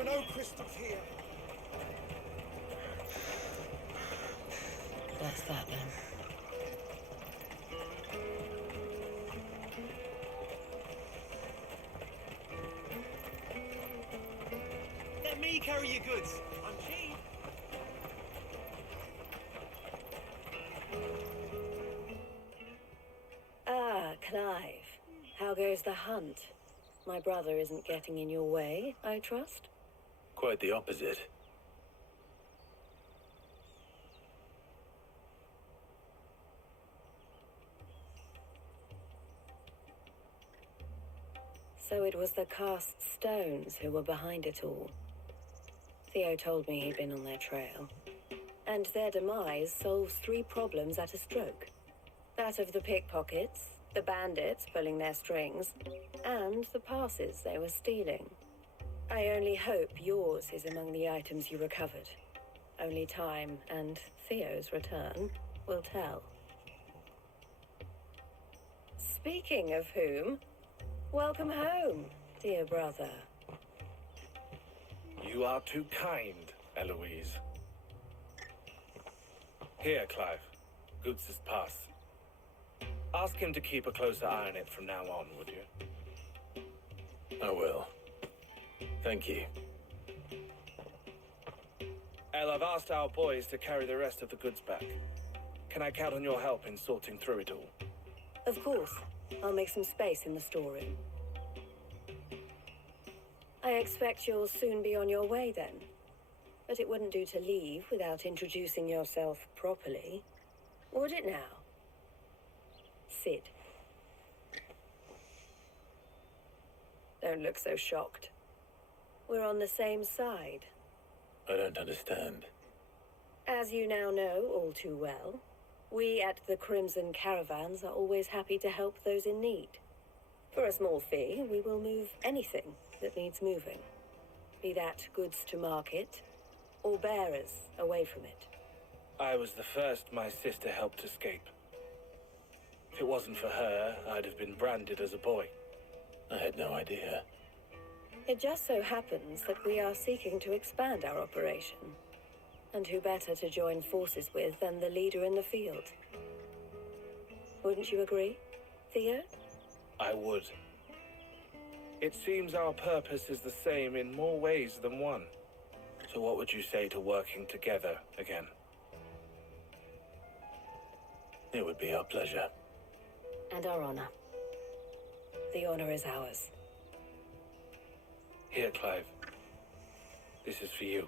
are no crystals here. That's that then. Let me carry your goods. I'm cheap. Ah, Clive. How goes the hunt? My brother isn't getting in your way, I trust? Quite the opposite. So it was the cast stones who were behind it all. Theo told me he'd been on their trail. And their demise solves 3 problems at a stroke. That of the pickpockets, the bandits pulling their strings, and the passes they were stealing. I only hope yours is among the items you recovered. Only time and Theo's return will tell. Speaking of whom, welcome home, dear brother. You are too kind, Eloise. Here, Clive. Goots' pass. Ask him to keep a closer eye on it from now on, would you? I will. Thank you. El, I've asked our boys to carry the rest of the goods back. Can I count on your help in sorting through it all? Of course. I'll make some space in the storeroom. I expect you'll soon be on your way then. But it wouldn't do to leave without introducing yourself properly. Would it now? Sid. Don't look so shocked. We're on the same side. I don't understand. As you now know all too well, we at the Crimson Caravans are always happy to help those in need. For a small fee, we will move anything that needs moving. Be that goods to market, or bearers away from it. I was the first my sister helped escape. If it wasn't for her, I'd have been branded as a boy. I had no idea. It just so happens that we are seeking to expand our operation. And who better to join forces with than the leader in the field? Wouldn't you agree, Theo? I would. It seems our purpose is the same in more ways than one. So what would you say to working together again? It would be our pleasure. And our honor. The honor is ours. Here, Clive. This is for you.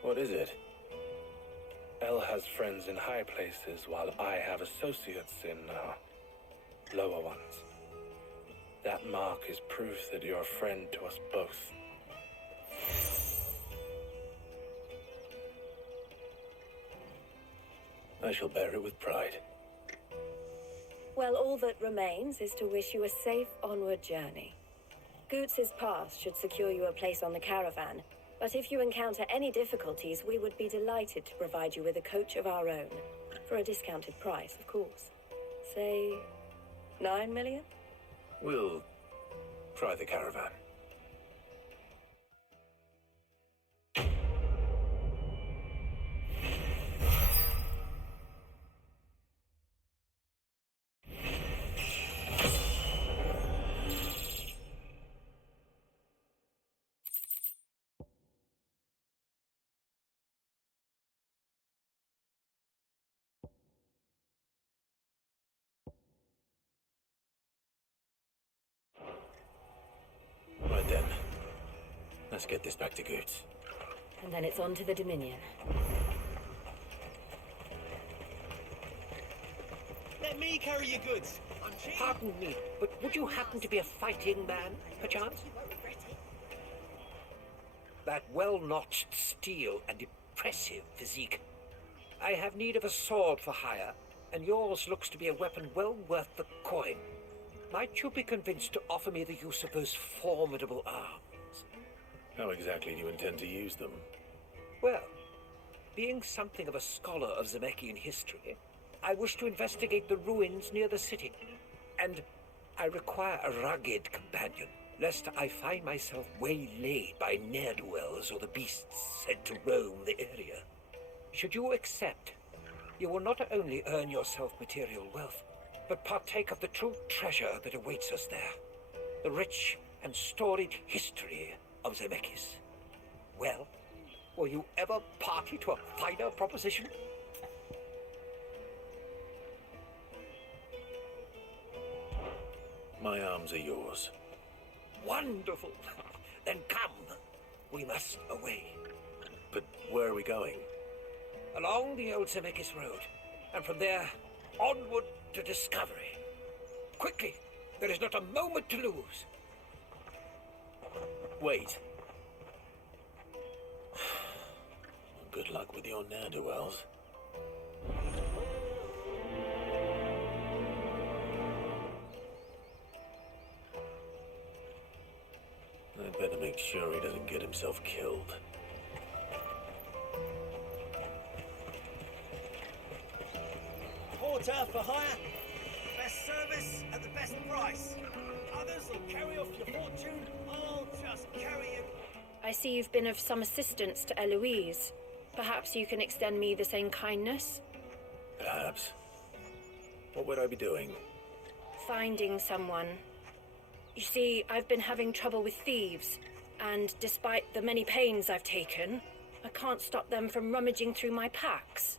What is it? El has friends in high places, while I have associates in, lower ones. That mark is proof that you're a friend to us both. I shall bear it with pride. Well, all that remains is to wish you a safe onward journey. Goots' pass should secure you a place on the caravan, but if you encounter any difficulties, we would be delighted to provide you with a coach of our own. For a discounted price, of course. Say, 9 million? We'll try the caravan. Right then. Let's get this back to Goots. And then it's on to the Dominion. Let me carry your goods. I'm cheap. Pardon me, but would you happen to be a fighting man, perchance? That well-notched steel and impressive physique. I have need of a sword for hire, and yours looks to be a weapon well worth the coin. Might you be convinced to offer me the use of those formidable arms? How exactly do you intend to use them? Well, being something of a scholar of Zemeckis history, I wish to investigate the ruins near the city. And I require a rugged companion, lest I find myself waylaid by ne'er-do-wells or the beasts sent to roam the area. Should you accept, you will not only earn yourself material wealth, but partake of the true treasure that awaits us there. The rich and storied history of Zemeckis. Well, will you ever party to a finer proposition? My arms are yours. Wonderful. Then come. We must away. But where are we going? Along the old Zemeckis Road, and from there, onward to discovery. Quickly, there is not a moment to lose. Wait. Good luck with your ne'er-do-wells. I'd better make sure he doesn't get himself killed. Porter for hire. Best service at the best price. Others will carry off your fortune. I'll just carry you. I see you've been of some assistance to Eloise. Perhaps you can extend me the same kindness? Perhaps. What would I be doing? Finding someone. You see, I've been having trouble with thieves, and despite the many pains I've taken, I can't stop them from rummaging through my packs.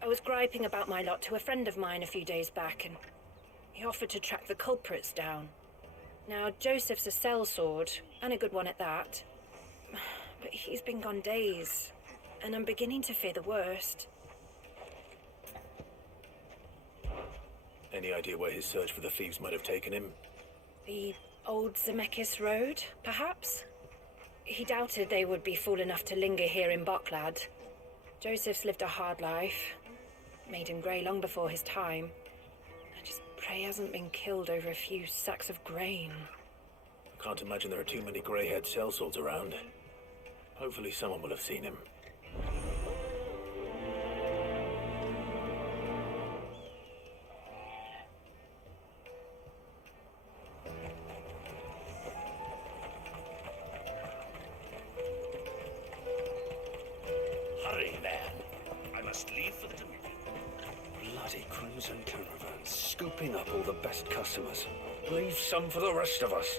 I was griping about my lot to a friend of mine a few days back, and he offered to track the culprits down. Now, Joseph's a sellsword, and a good one at that. But he's been gone days, and I'm beginning to fear the worst. Any idea where his search for the thieves might have taken him? The old Zemeckis Road, perhaps? He doubted they would be fool enough to linger here in Boklad. Joseph's lived a hard life, made him grey long before his time. I just pray he hasn't been killed over a few sacks of grain. I can't imagine there are too many grey-haired sellswords around. Hopefully someone will have seen him. Hurry, man. I must leave for the Dominion. Bloody Crimson Caravan, scooping up all the best customers. Leave some for the rest of us.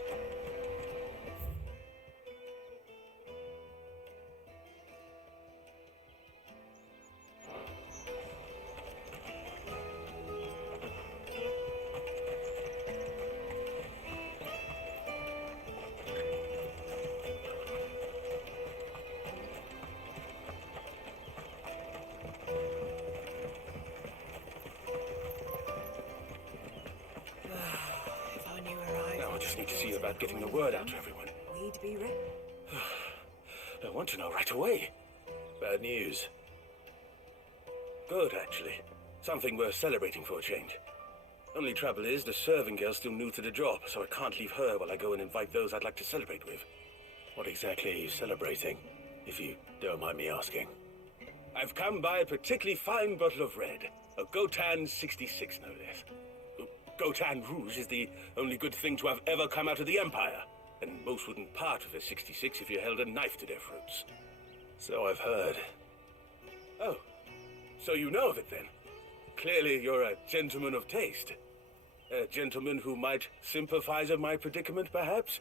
Now I just need to see about getting the word out to everyone. We'd be ready. I want to know right away. Bad news. Good, actually. Something worth celebrating for a change. Only trouble is, the serving girl's still new to the job, so I can't leave her while I go and invite those I'd like to celebrate with. What exactly are you celebrating, if you don't mind me asking? I've come by a particularly fine bottle of red. A Gotan 66, no less. Gotan Rouge is the only good thing to have ever come out of the Empire, and most wouldn't part with a 66 if you held a knife to their throats. So I've heard. Oh, so you know of it then? Clearly you're a gentleman of taste. A gentleman who might sympathize with my predicament, perhaps?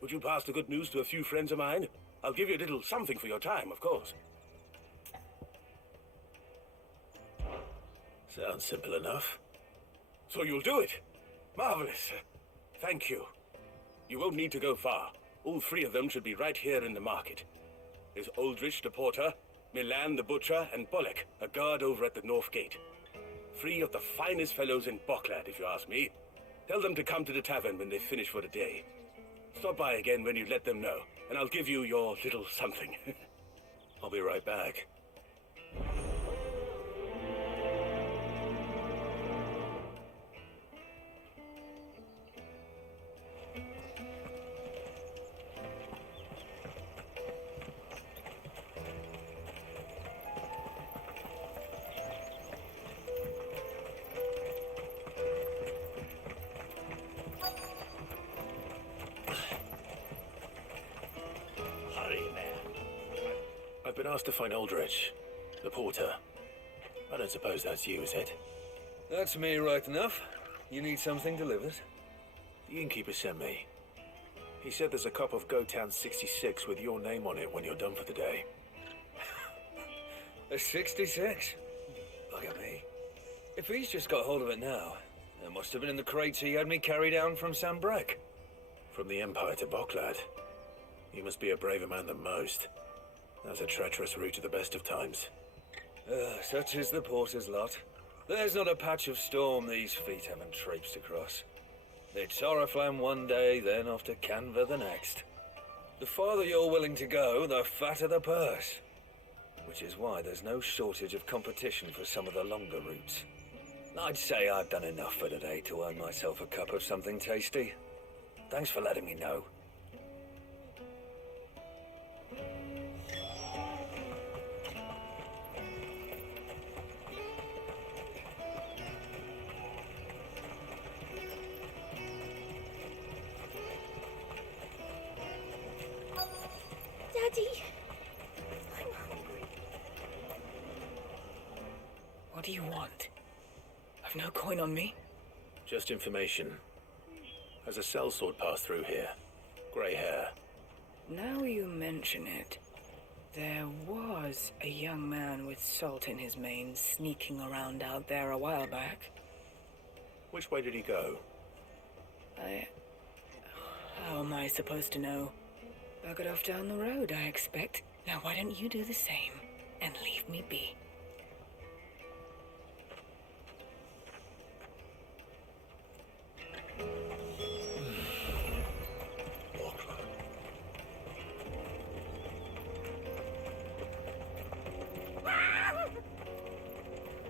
Would you pass the good news to a few friends of mine? I'll give you a little something for your time, of course. Sounds simple enough. So you'll do it? Marvelous. Thank you. You won't need to go far. All three of them should be right here in the market. There's Aldrich the porter, Milan the butcher, and Bolek, a guard over at the north gate. Three of the finest fellows in Boklad, if you ask me. Tell them to come to the tavern when they finish for the day. Stop by again when you let them know, and I'll give you your little something. I'll be right back. I've been asked to find Aldrich, the porter. I don't suppose that's you, is it? That's me right enough. You need something delivered? The innkeeper sent me. He said there's a cop of Gotown 66 with your name on it when you're done for the day. A 66? Look at me. If he's just got hold of it now, it must have been in the crates he had me carry down from Sambrek. From the Empire to Boklad. You must be a braver man than most. That's a treacherous route to the best of times. Such is the porter's lot. There's not a patch of storm these feet haven't traipsed across. It's Oriflamme one day, then off to Canva the next. The farther you're willing to go, the fatter the purse. Which is why there's no shortage of competition for some of the longer routes. I'd say I've done enough for today to earn myself a cup of something tasty. Thanks for letting me know. Daddy, I'm hungry. What do you want? I've no coin on me. Just information. Has a sellsword passed through here? Grey hair. Now you mention it, there was a young man with salt in his mane sneaking around out there a while back. Which way did he go? How am I supposed to know? Buggered off down the road, I expect. Now why don't you do the same and leave me be?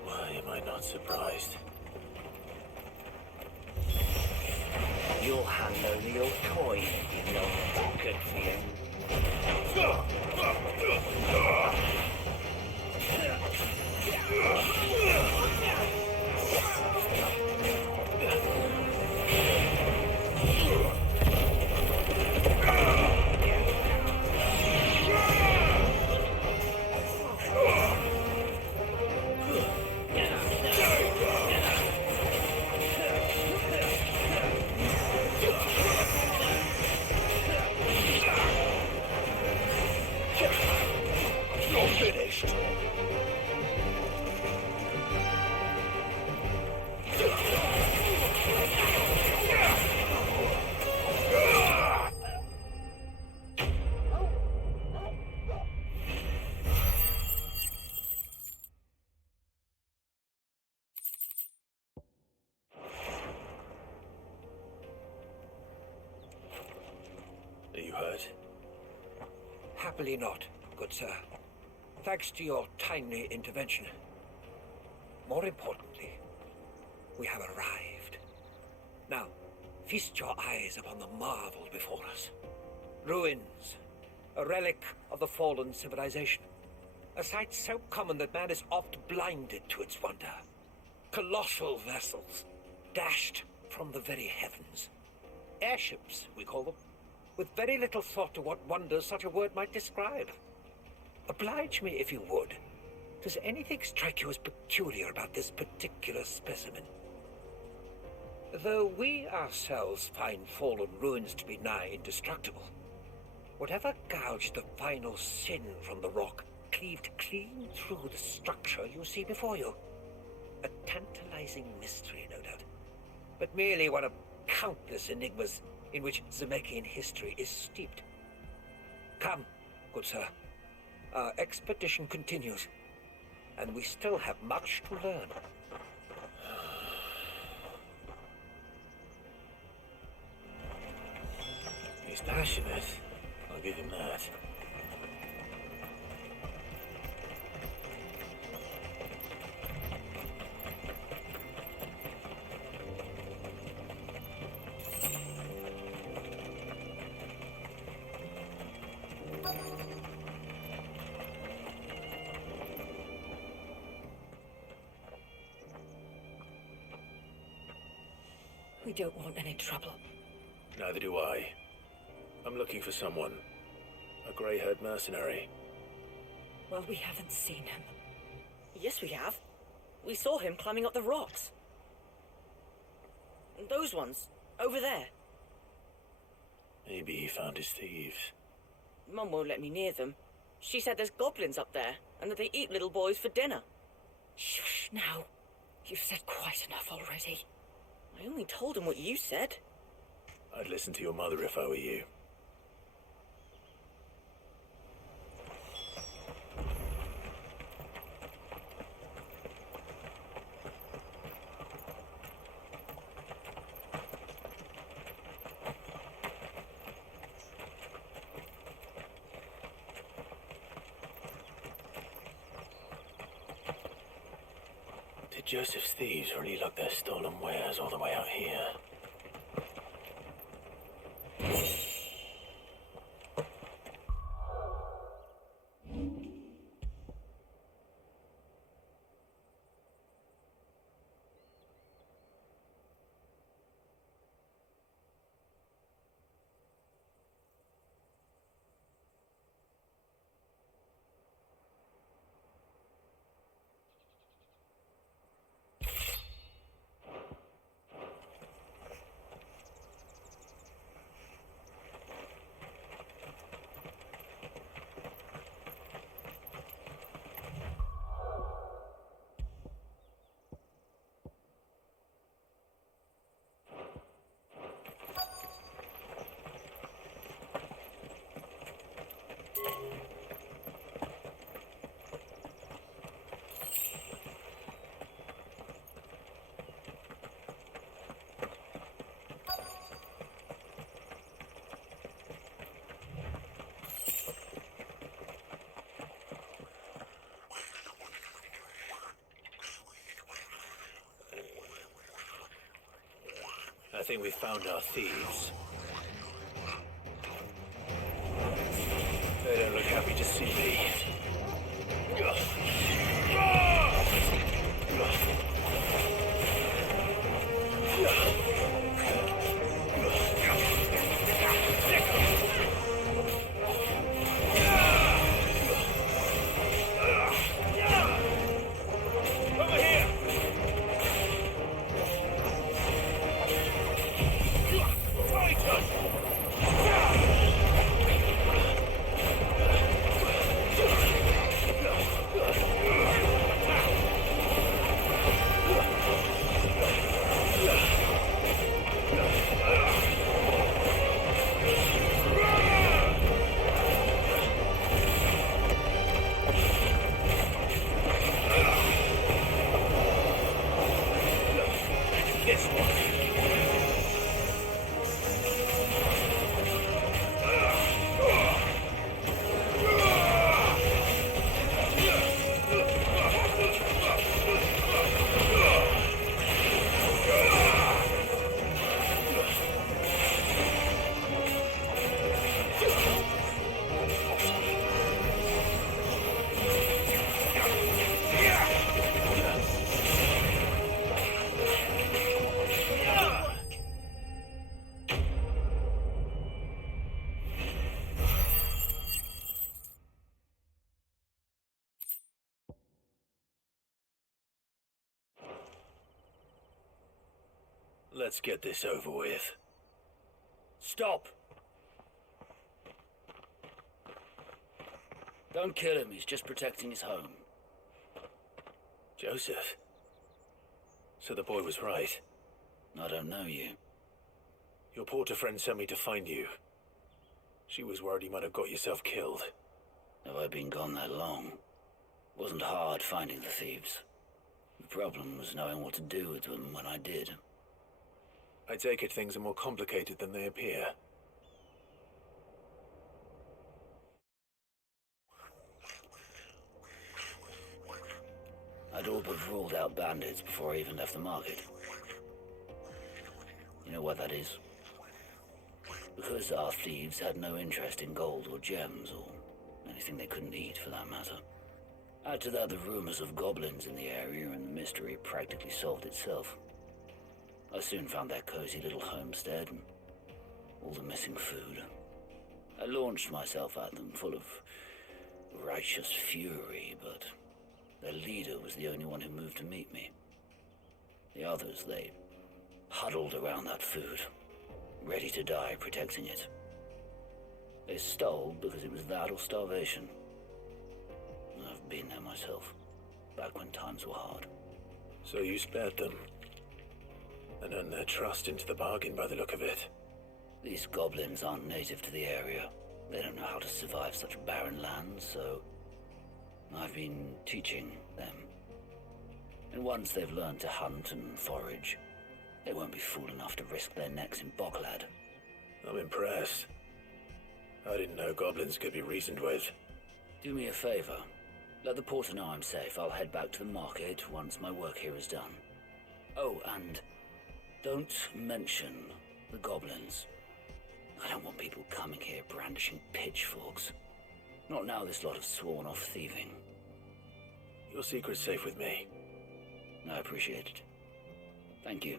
Why am I not surprised? You'll hand over your coin, you know. Good for you. Are you hurt? Happily not, good sir. Thanks to your timely intervention. More importantly, we have arrived. Now, feast your eyes upon the marvel before us. Ruins, a relic of the fallen civilization. A sight so common that man is oft blinded to its wonder. Colossal vessels, dashed from the very heavens. Airships, we call them, with very little thought to what wonders such a word might describe. Oblige me if you would. Does anything strike you as peculiar about this particular specimen? Though we ourselves find fallen ruins to be nigh indestructible, whatever gouged the final sin from the rock cleaved clean through the structure you see before you. A tantalizing mystery, no doubt, but merely one of countless enigmas in which Zemeckis history is steeped. Come, good sir. Our expedition continues, and we still have much to learn. He's passionate. I'll give him that. We don't want any trouble. Neither do I. I'm looking for someone. A grey-haired mercenary. Well, we haven't seen him. Yes, we have. We saw him climbing up the rocks. Those ones, over there. Maybe he found his thieves. Mum won't let me near them. She said there's goblins up there, and that they eat little boys for dinner. Shush, now. You've said quite enough already. I only told him what you said. I'd listen to your mother if I were you. Did Joseph's thieves really lug their stolen wares all the way out here? I think we found our thieves. They don't look happy to see me. Let's get this over with. Stop! Don't kill him, he's just protecting his home. Joseph? So the boy was right. I don't know you. Your porter friend sent me to find you. She was worried you might have got yourself killed. Have I been gone that long? It wasn't hard finding the thieves. The problem was knowing what to do with them when I did. I take it things are more complicated than they appear. I'd all but ruled out bandits before I even left the market. You know what that is? Because our thieves had no interest in gold or gems or anything they couldn't eat for that matter. Add to that the rumors of goblins in the area and the mystery practically solved itself. I soon found their cozy little homestead and all the missing food. I launched myself at them full of, righteous fury, but their leader was the only one who moved to meet me. The others, they huddled around that food, ready to die protecting it. They stole because it was that or starvation. I've been there myself, back when times were hard. So you spared them, and earned their trust into the bargain by the look of it. These goblins aren't native to the area. They don't know how to survive such barren lands, so I've been teaching them. And once they've learned to hunt and forage, they won't be fool enough to risk their necks in Boklad. I'm impressed. I didn't know goblins could be reasoned with. Do me a favor. Let the porter know I'm safe. I'll head back to the market once my work here is done. Oh, and don't mention the goblins. I don't want people coming here brandishing pitchforks. Not now this lot have sworn off thieving. Your secret's safe with me. I appreciate it. Thank you.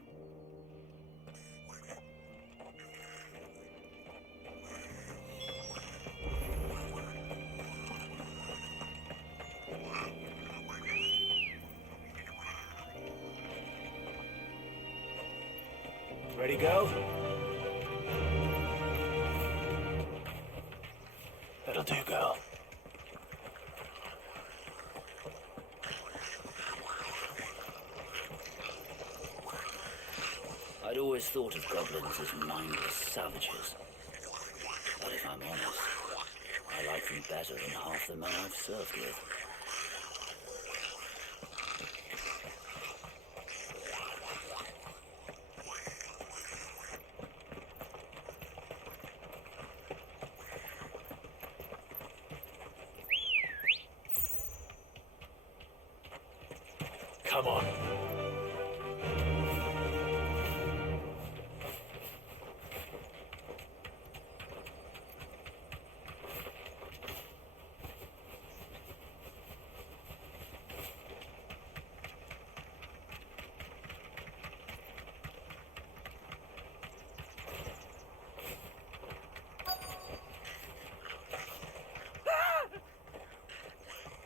Ready, go? That'll do, girl. I'd always thought of goblins as mindless savages. But if I'm honest, I like them better than half the men I've served with. Come on.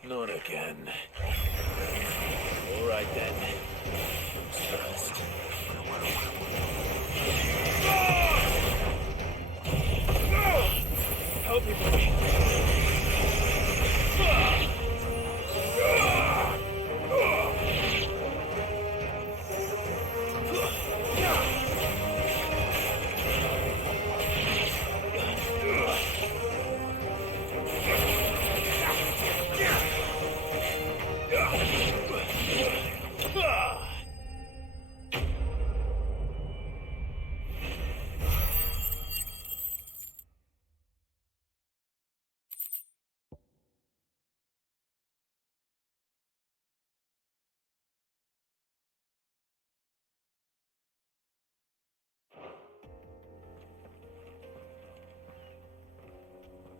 Not again. All right then. First. Help me, boy.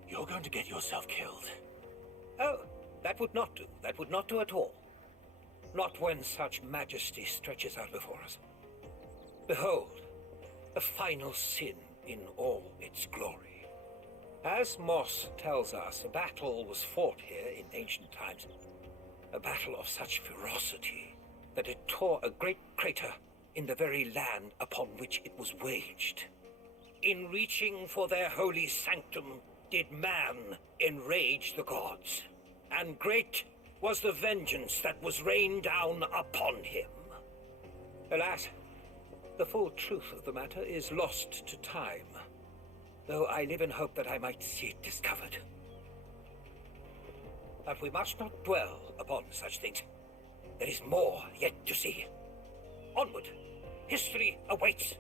You're going to get yourself killed. Oh, that would not do. That would not do at all. Not when such majesty stretches out before us. Behold, the final sin in all its glory. As Moss tells us, a battle was fought here in ancient times. A battle of such ferocity that it tore a great crater in the very land upon which it was waged. In reaching for their holy sanctum, did man enrage the gods, and great was the vengeance that was rained down upon him. Alas, the full truth of the matter is lost to time, though I live in hope that I might see it discovered. But we must not dwell upon such things. There is more yet to see. Onward! History awaits!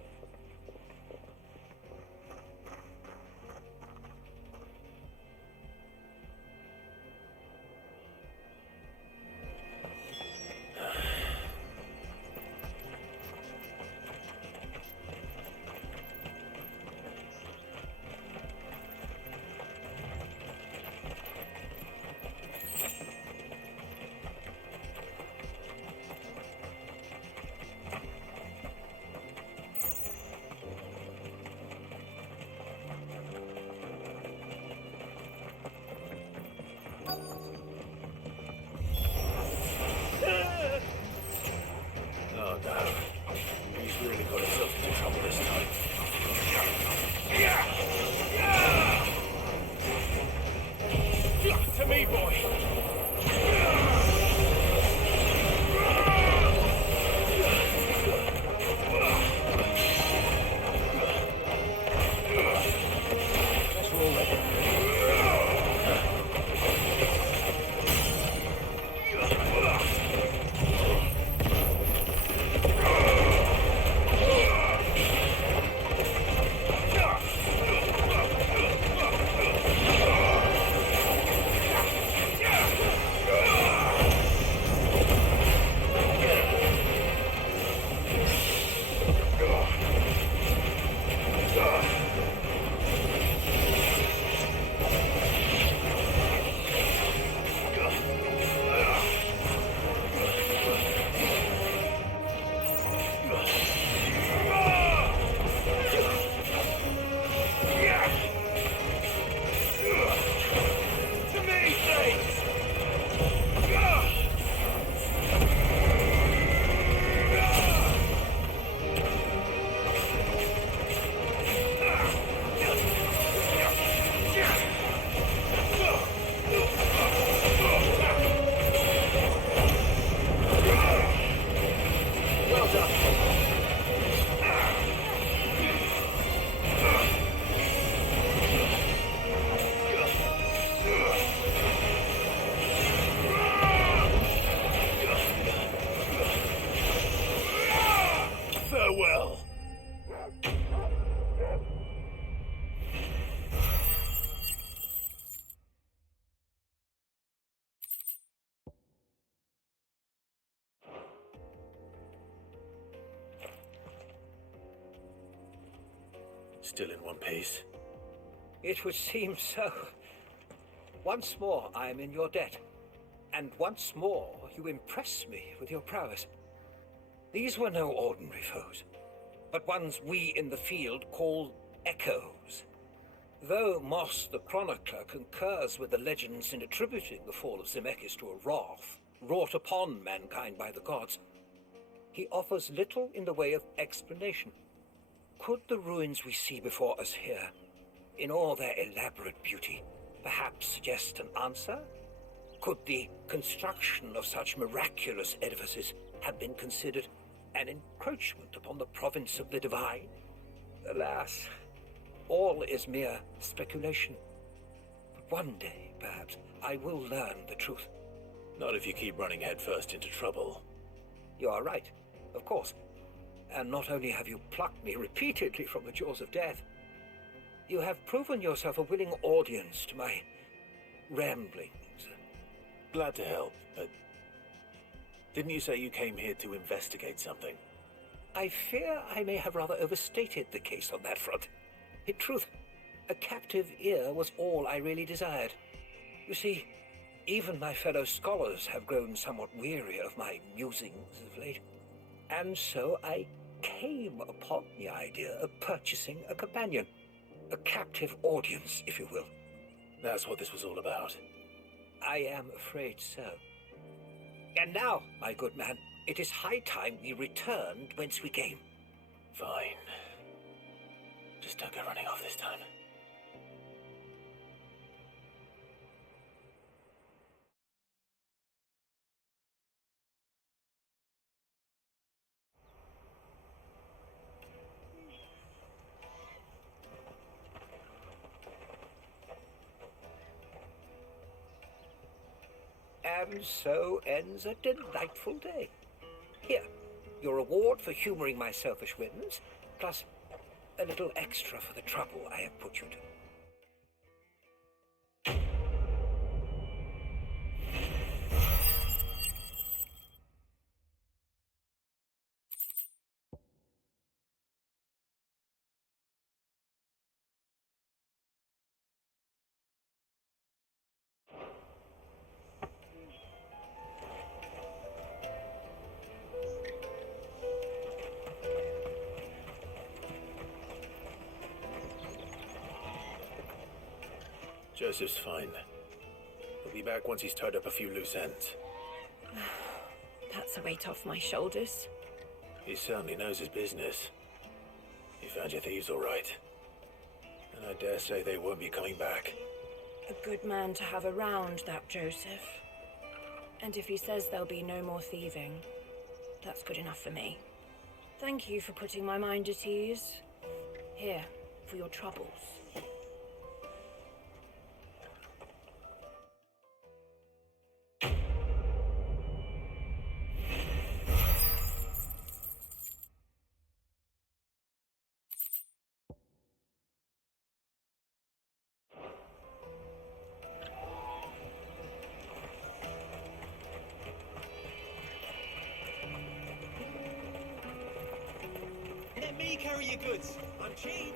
Still in one piece? It would seem so. Once more I am in your debt. And once more you impress me with your prowess. These were no ordinary foes, but ones we in the field call echoes. Though Moss the Chronicler concurs with the legends in attributing the fall of Zemeckis to a wrath wrought upon mankind by the gods, he offers little in the way of explanation. Could the ruins we see before us here, in all their elaborate beauty, perhaps suggest an answer? Could the construction of such miraculous edifices have been considered an encroachment upon the province of the divine? Alas, all is mere speculation. But one day, perhaps, I will learn the truth. Not if you keep running headfirst into trouble. You are right, of course. And not only have you plucked me repeatedly from the jaws of death, you have proven yourself a willing audience to my ramblings. Glad to help, but didn't you say you came here to investigate something? I fear I may have rather overstated the case on that front. In truth, a captive ear was all I really desired. You see, even my fellow scholars have grown somewhat weary of my musings of late. And so I came upon the idea of purchasing a companion. A captive audience, if you will. That's what this was all about. I am afraid so. And now, my good man, it is high time we returned whence we came. Fine. Just don't go running off this time. And so ends a delightful day. Here, your reward for humoring my selfish whims, plus a little extra for the trouble I have put you to. Joseph's fine. He'll be back once he's tied up a few loose ends. That's a weight off my shoulders. He certainly knows his business. You found your thieves all right. And I dare say they won't be coming back. A good man to have around, that Joseph. And if he says there'll be no more thieving, that's good enough for me. Thank you for putting my mind at ease. Here, for your troubles. Let me carry your goods. I'm cheap.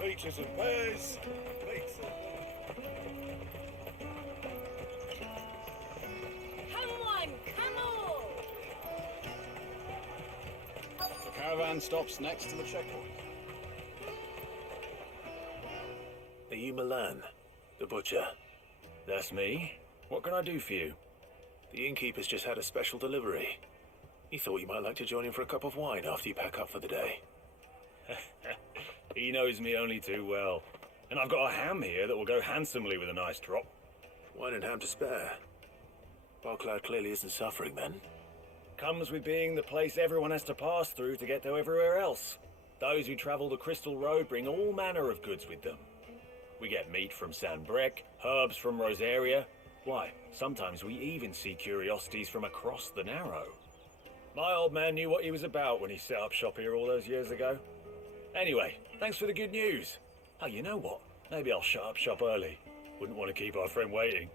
Peaches and pears. Pizza. Come on, come on! The caravan stops next to the checkpoint. Are you Milan, the butcher? That's me. What can I do for you? The innkeeper's just had a special delivery. He thought you might like to join him for a cup of wine after you pack up for the day. He knows me only too well. And I've got a ham here that will go handsomely with a nice drop. Wine and ham to spare. Bogcloud clearly isn't suffering then. Comes with being the place everyone has to pass through to get to everywhere else. Those who travel the Crystal Road bring all manner of goods with them. We get meat from San Brec, herbs from Rosaria. Why, sometimes we even see curiosities from across the Narrow. My old man knew what he was about when he set up shop here all those years ago. Anyway, thanks for the good news. Oh, you know what? Maybe I'll shut up shop early. Wouldn't want to keep our friend waiting.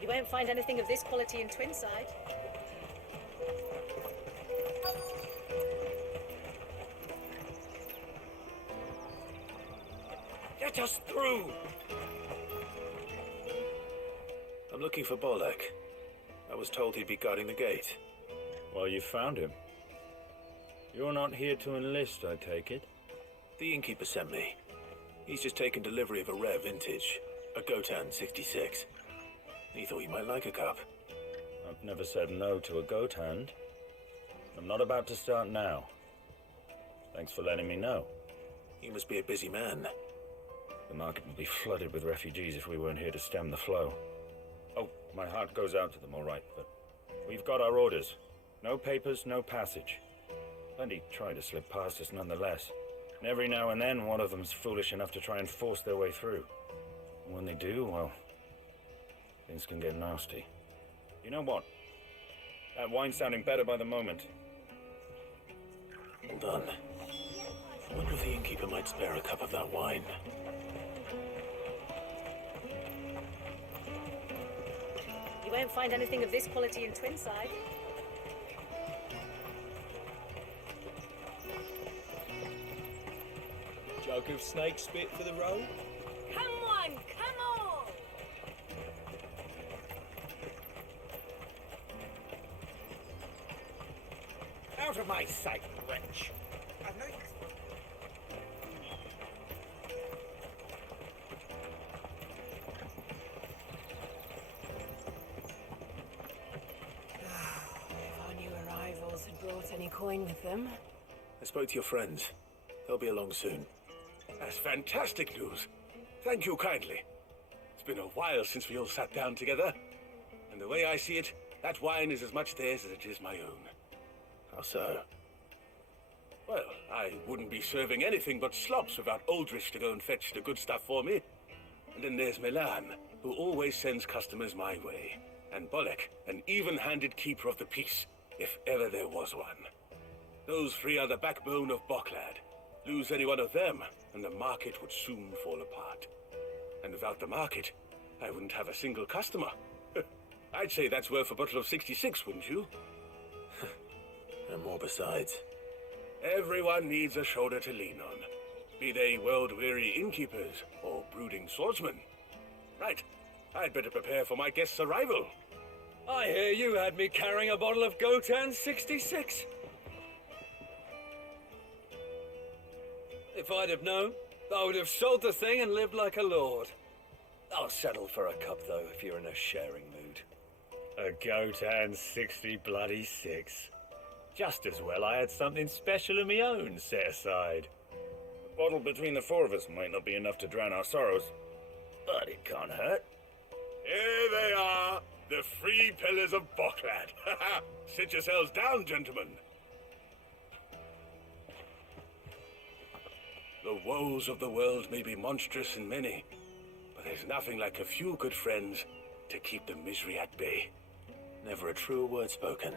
You won't find anything of this quality in Twinside. Let us through! I'm looking for Bolek. I was told he'd be guarding the gate. Well, you found him. You're not here to enlist, I take it? The innkeeper sent me. He's just taken delivery of a rare vintage, a Gotan 66. He thought you might like a cup. I've never said no to a goat hand. I'm not about to start now. Thanks for letting me know. You must be a busy man. The market would be flooded with refugees if we weren't here to stem the flow. Oh, my heart goes out to them, all right, but we've got our orders. No papers, no passage. Plenty try to slip past us nonetheless. And every now and then, one of them's foolish enough to try and force their way through. And when they do, well, things can get nasty. You know what? That wine's sounding better by the moment. Hold on. I wonder if the innkeeper might spare a cup of that wine. You won't find anything of this quality in Twinside. Jug of snake spit for the road? Come on, come on! Out of my sight, wench! If our new arrivals had brought any coin with them. I spoke to your friends. They'll be along soon. That's fantastic news. Thank you kindly. It's been a while since we all sat down together. And the way I see it, that wine is as much theirs as it is my own. How so? Well, I wouldn't be serving anything but slops without Aldrich to go and fetch the good stuff for me. And then there's Milan, who always sends customers my way. And Bolek, an even-handed keeper of the peace, if ever there was one. Those three are the backbone of Boklad. Lose any one of them, and the market would soon fall apart. And without the market, I wouldn't have a single customer. I'd say that's worth a bottle of 66, wouldn't you? And more besides. Everyone needs a shoulder to lean on. Be they world-weary innkeepers or brooding swordsmen. Right, I'd better prepare for my guest's arrival. I hear you had me carrying a bottle of Gotan 66. If I'd have known, I would have sold the thing and lived like a lord. I'll settle for a cup, though, if you're in a sharing mood. A Gotan 66. Just as well I had something special of my own set aside. A bottle between the four of us might not be enough to drown our sorrows, but it can't hurt. Here they are, the three pillars of Boklad. Sit yourselves down, gentlemen. The woes of the world may be monstrous and many, but there's nothing like a few good friends to keep the misery at bay. Never a truer word spoken.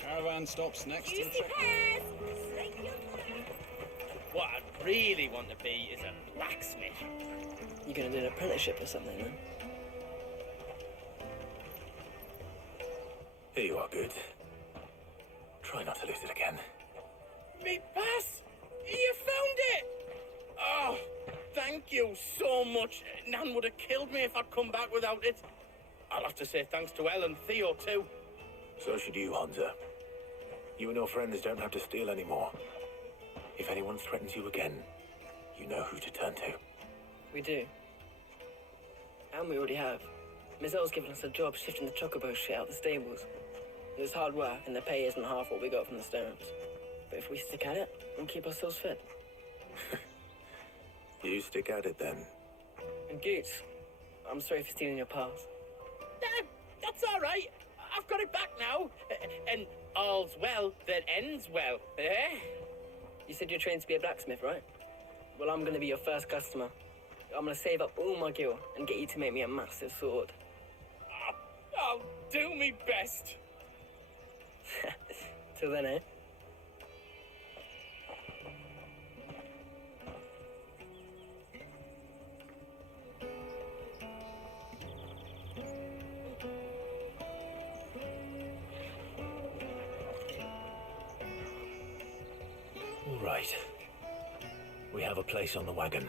Caravan stops next to the checkpoint. What I'd really want to be is a blacksmith. You gonna do an apprenticeship or something then? Here you are, good. Try not to lose it again. Me pass! You found it! Oh, thank you so much. Nan would have killed me if I'd come back without it. I'll have to say thanks to Elle and Theo too. So should you, Hunter. You and your friends don't have to steal anymore. If anyone threatens you again, you know who to turn to. We do. And we already have. Mizelle's given us a job shifting the chocobo shit out the stables. There's hard work, and the pay isn't half what we got from the stones. But if we stick at it, we'll keep ourselves fit. You stick at it then. And Goots, I'm sorry for stealing your pass. That's all right. I've got it back now. And all's well that ends well, eh? You said you're trained to be a blacksmith, right? Well, I'm gonna be your first customer. I'm gonna save up all my gil and get you to make me a massive sword. I'll do me best. Till then, eh? All right. We have a place on the wagon.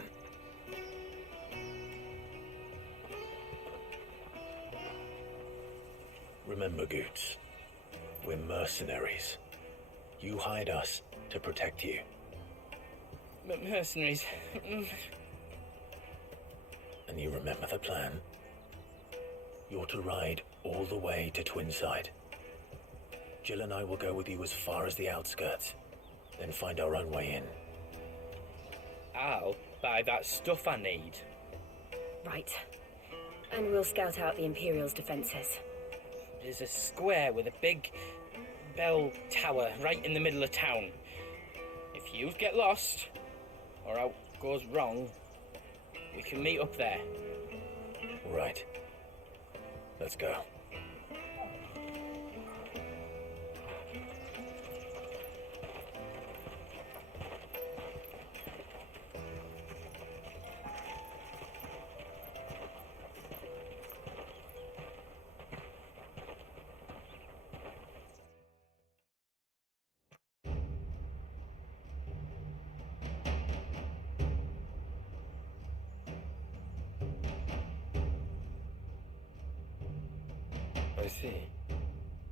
Remember, Goots, we're mercenaries. You hired us to protect you. Mercenaries. And you remember the plan? You're to ride all the way to Twinside. Jill and I will go with you as far as the outskirts, then find our own way in. I'll buy that stuff I need. Right. And we'll scout out the Imperial's defenses. There's a square with a big bell tower right in the middle of town. If you get lost, or out goes wrong, we can meet up there. Right. Let's go. I see.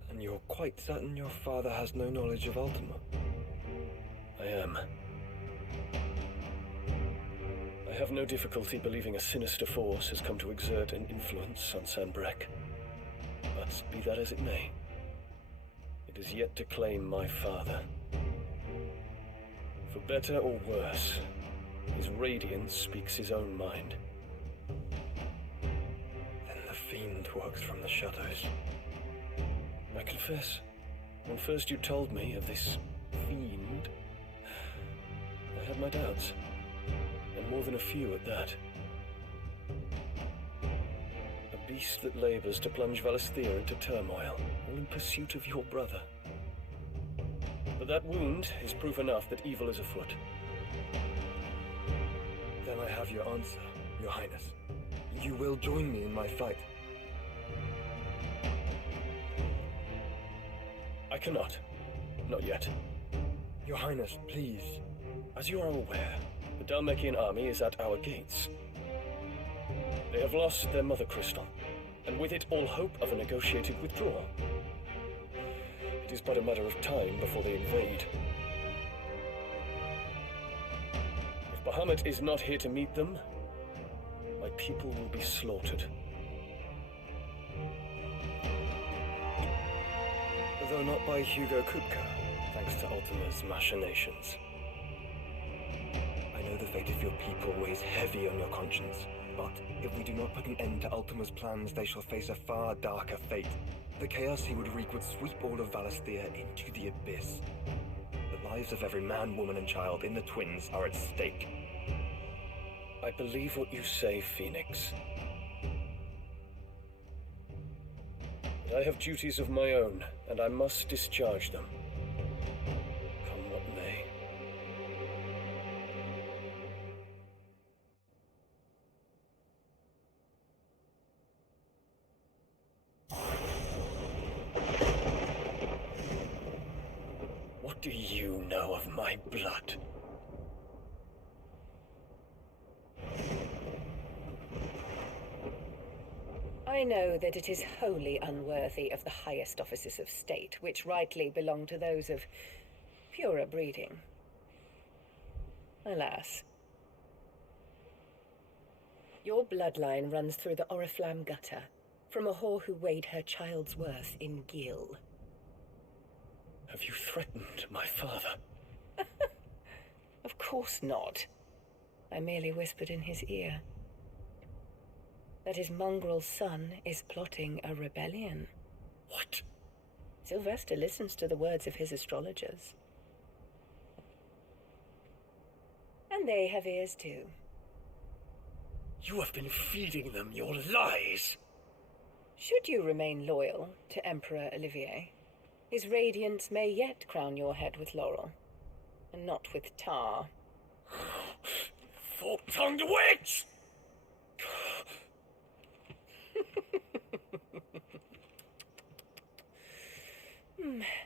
And you're quite certain your father has no knowledge of Ultima? I am. I have no difficulty believing a sinister force has come to exert an influence on Sanbreque. But be that as it may, it is yet to claim my father. For better or worse, his radiance speaks his own mind. Then the fiend works from the shadows. I confess, when first you told me of this fiend, I had my doubts, and more than a few at that. A beast that labors to plunge Valisthea into turmoil, all in pursuit of your brother. But that wound is proof enough that evil is afoot. Then I have your answer, Your Highness. You will join me in my fight. I cannot. Not yet. Your Highness, please. As you are aware, the Dhalmekian army is at our gates. They have lost their mother crystal, and with it all hope of a negotiated withdrawal. It is but a matter of time before they invade. If Bahamut is not here to meet them, my people will be slaughtered. Though not by Hugo Kupka, thanks to Ultima's machinations. I know the fate of your people weighs heavy on your conscience, but if we do not put an end to Ultima's plans, they shall face a far darker fate. The chaos he would wreak would sweep all of Valisthea into the abyss. The lives of every man, woman, and child in the Twins are at stake. I believe what you say, Phoenix. But I have duties of my own, and I must discharge them. Come what may. What do you know of my blood? I know that it is wholly unworthy of the highest offices of state, which rightly belong to those of purer breeding. Alas. Your bloodline runs through the Oriflamme gutter, from a whore who weighed her child's worth in gil. Have you threatened my father? Of course not. I merely whispered in his ear that his mongrel son is plotting a rebellion. What? Sylvester listens to the words of his astrologers. And they have ears too. You have been feeding them your lies! Should you remain loyal to Emperor Olivier, his radiance may yet crown your head with laurel, and not with tar. Fork-tongued witch!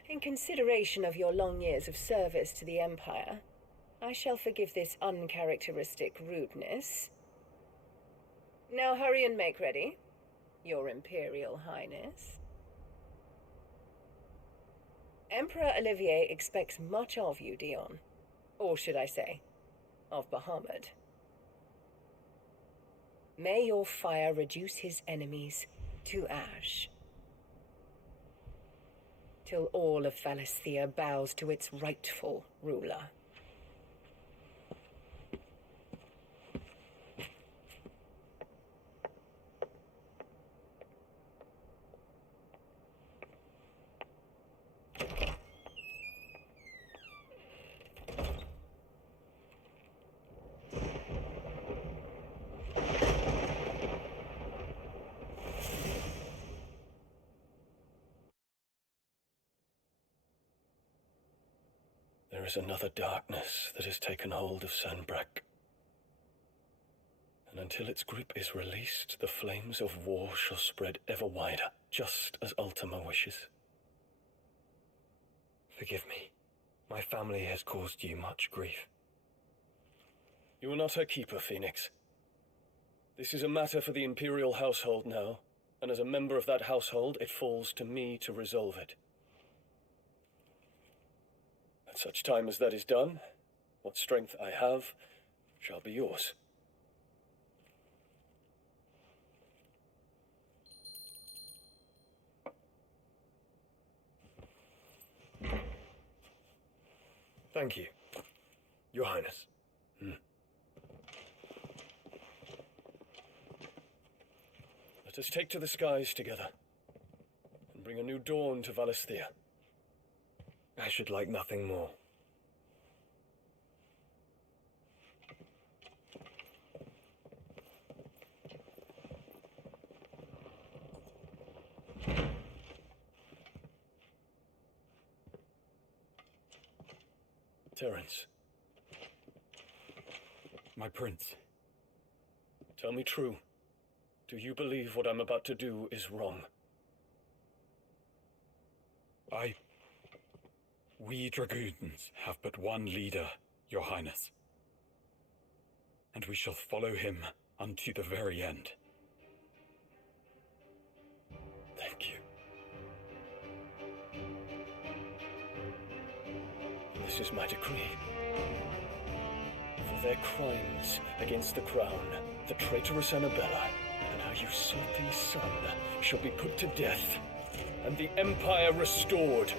In consideration of your long years of service to the Empire, I shall forgive this uncharacteristic rudeness. Now hurry and make ready, Your Imperial Highness. Emperor Olivier expects much of you, Dion. Or should I say, of Bahamut. May your fire reduce his enemies to ash, till all of Valisthea bows to its rightful ruler. There is another darkness that has taken hold of Sanbreque. And until its grip is released, the flames of war shall spread ever wider, just as Ultima wishes. Forgive me. My family has caused you much grief. You are not her keeper, Phoenix. This is a matter for the Imperial household now, and as a member of that household, it falls to me to resolve it. At such time as that is done, what strength I have shall be yours. Thank you, Your Highness. Let us take to the skies together, and bring a new dawn to Valisthea. I should like nothing more. Terence. My prince. Tell me true. Do you believe what I'm about to do is wrong? We dragoons have but one leader, Your Highness. And we shall follow him unto the very end. Thank you. This is my decree. For their crimes against the crown, the traitorous Annabella and her usurping son shall be put to death, and the Empire restored.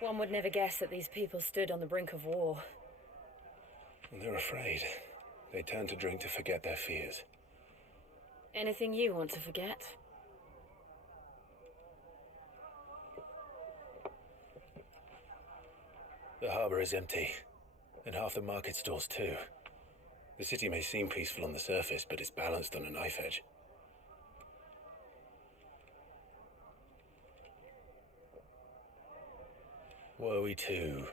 One would never guess that these people stood on the brink of war. They're afraid. They turn to drink to forget their fears. Anything you want to forget? The harbor is empty, and half the market stalls too. The city may seem peaceful on the surface, but it's balanced on a knife edge. Were we to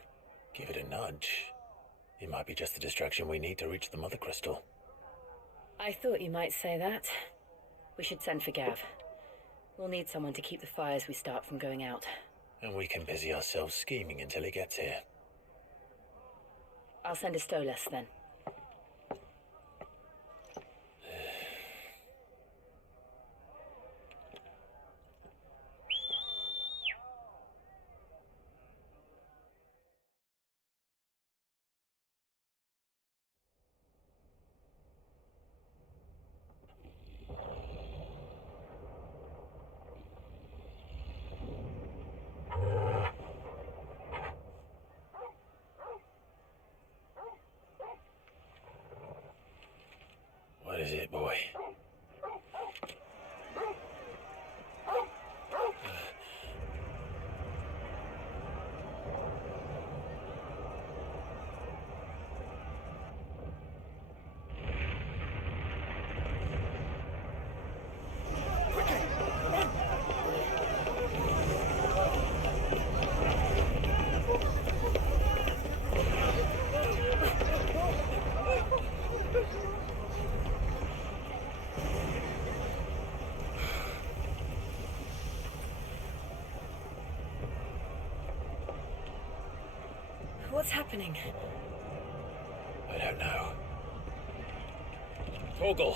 give it a nudge, it might be just the distraction we need to reach the Mother Crystal. I thought you might say that. We should send for Gav. We'll need someone to keep the fires we start from going out. And we can busy ourselves scheming until he gets here. I'll send a Stolas then. What is it, boy? What's happening? I don't know. Torgal!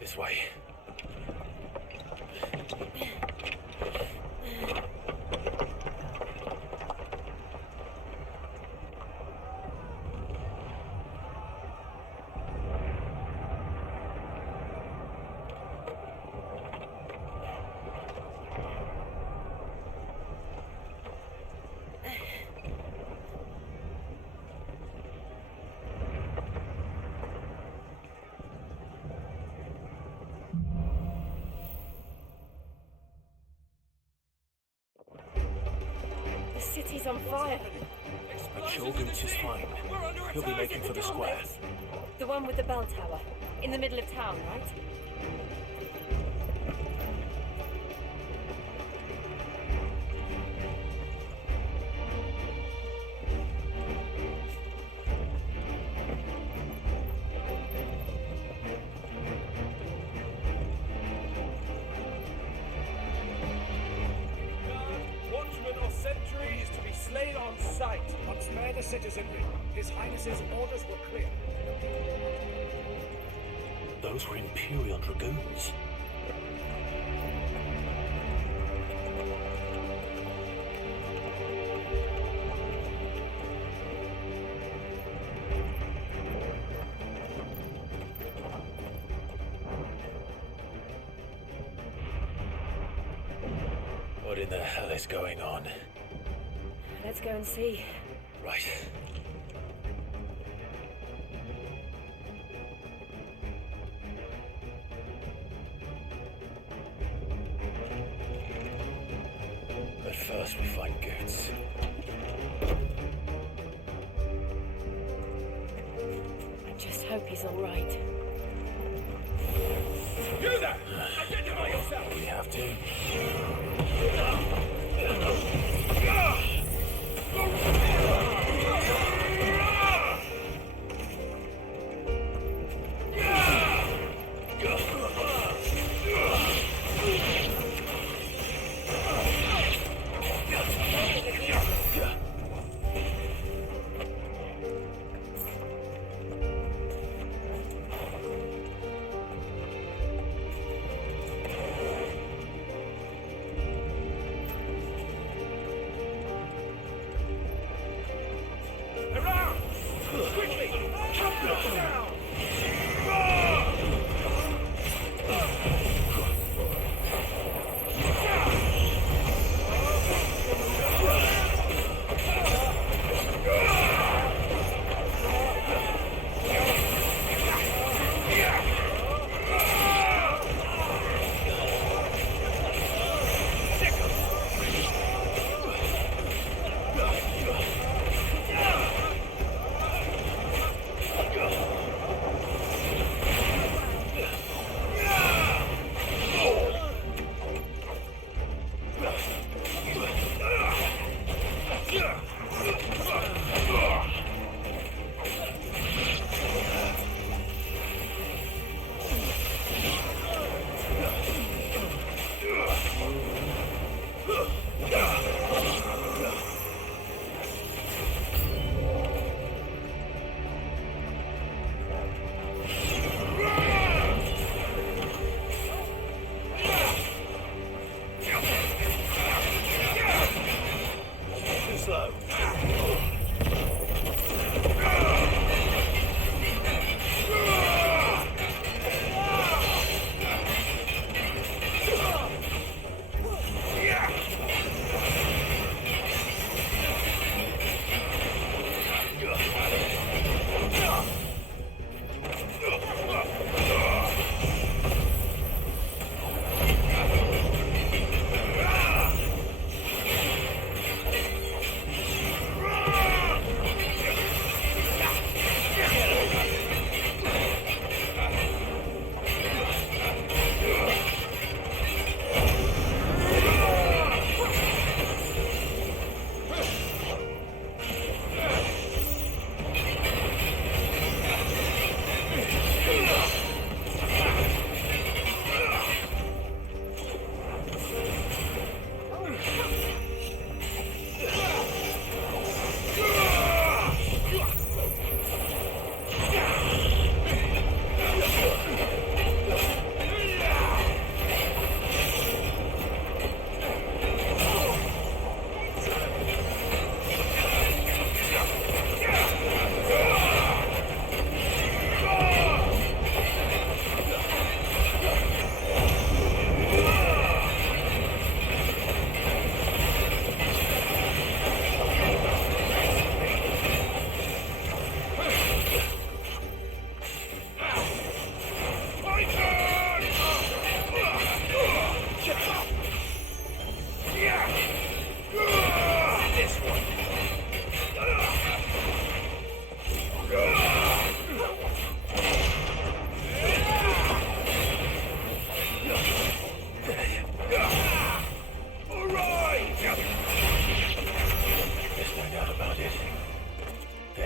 This way. The city's on fire. But Kilgoots is fine. He'll be making for the square. The one with the bell tower. In the middle of town, right? Watchman or sentry is to be slain on sight. But spare the citizenry. His Highness's orders were clear. Those were Imperial Dragoons. What in the hell is going on? Let's go and see. Right. But first we find Goots. I just hope he's all right. You there! Identify yourself! We have to.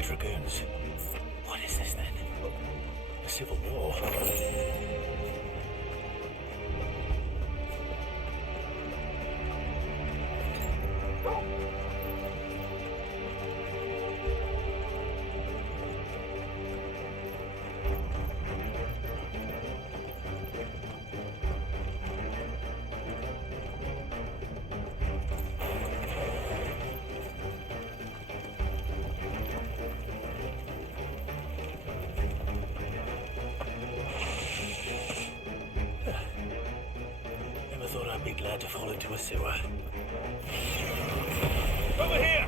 Their dragoons. What is this then? A civil war? I'd be glad to fall into a sewer. Over here!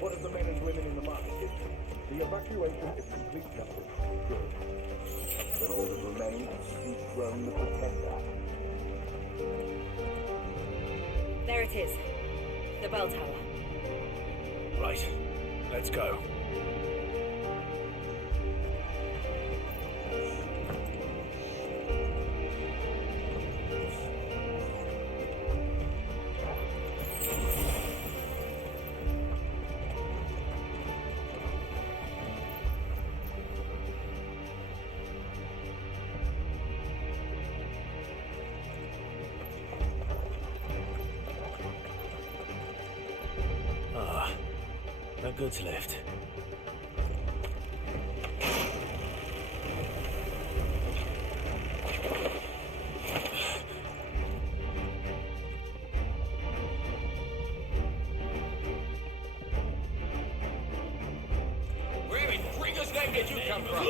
What of the men and women in the market? The evacuation is complete, Captain. Good. Then all that remains is to dethrone the Protector. There it is. The bell tower. Right. Let's go. No goods left. Where in Gringer's name did you come from?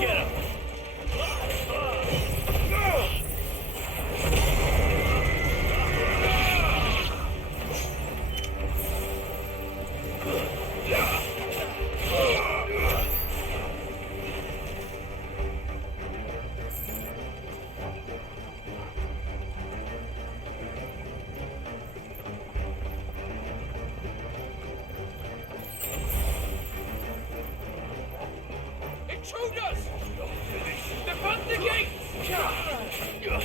Get him! Intruders! Defend the gate! Good.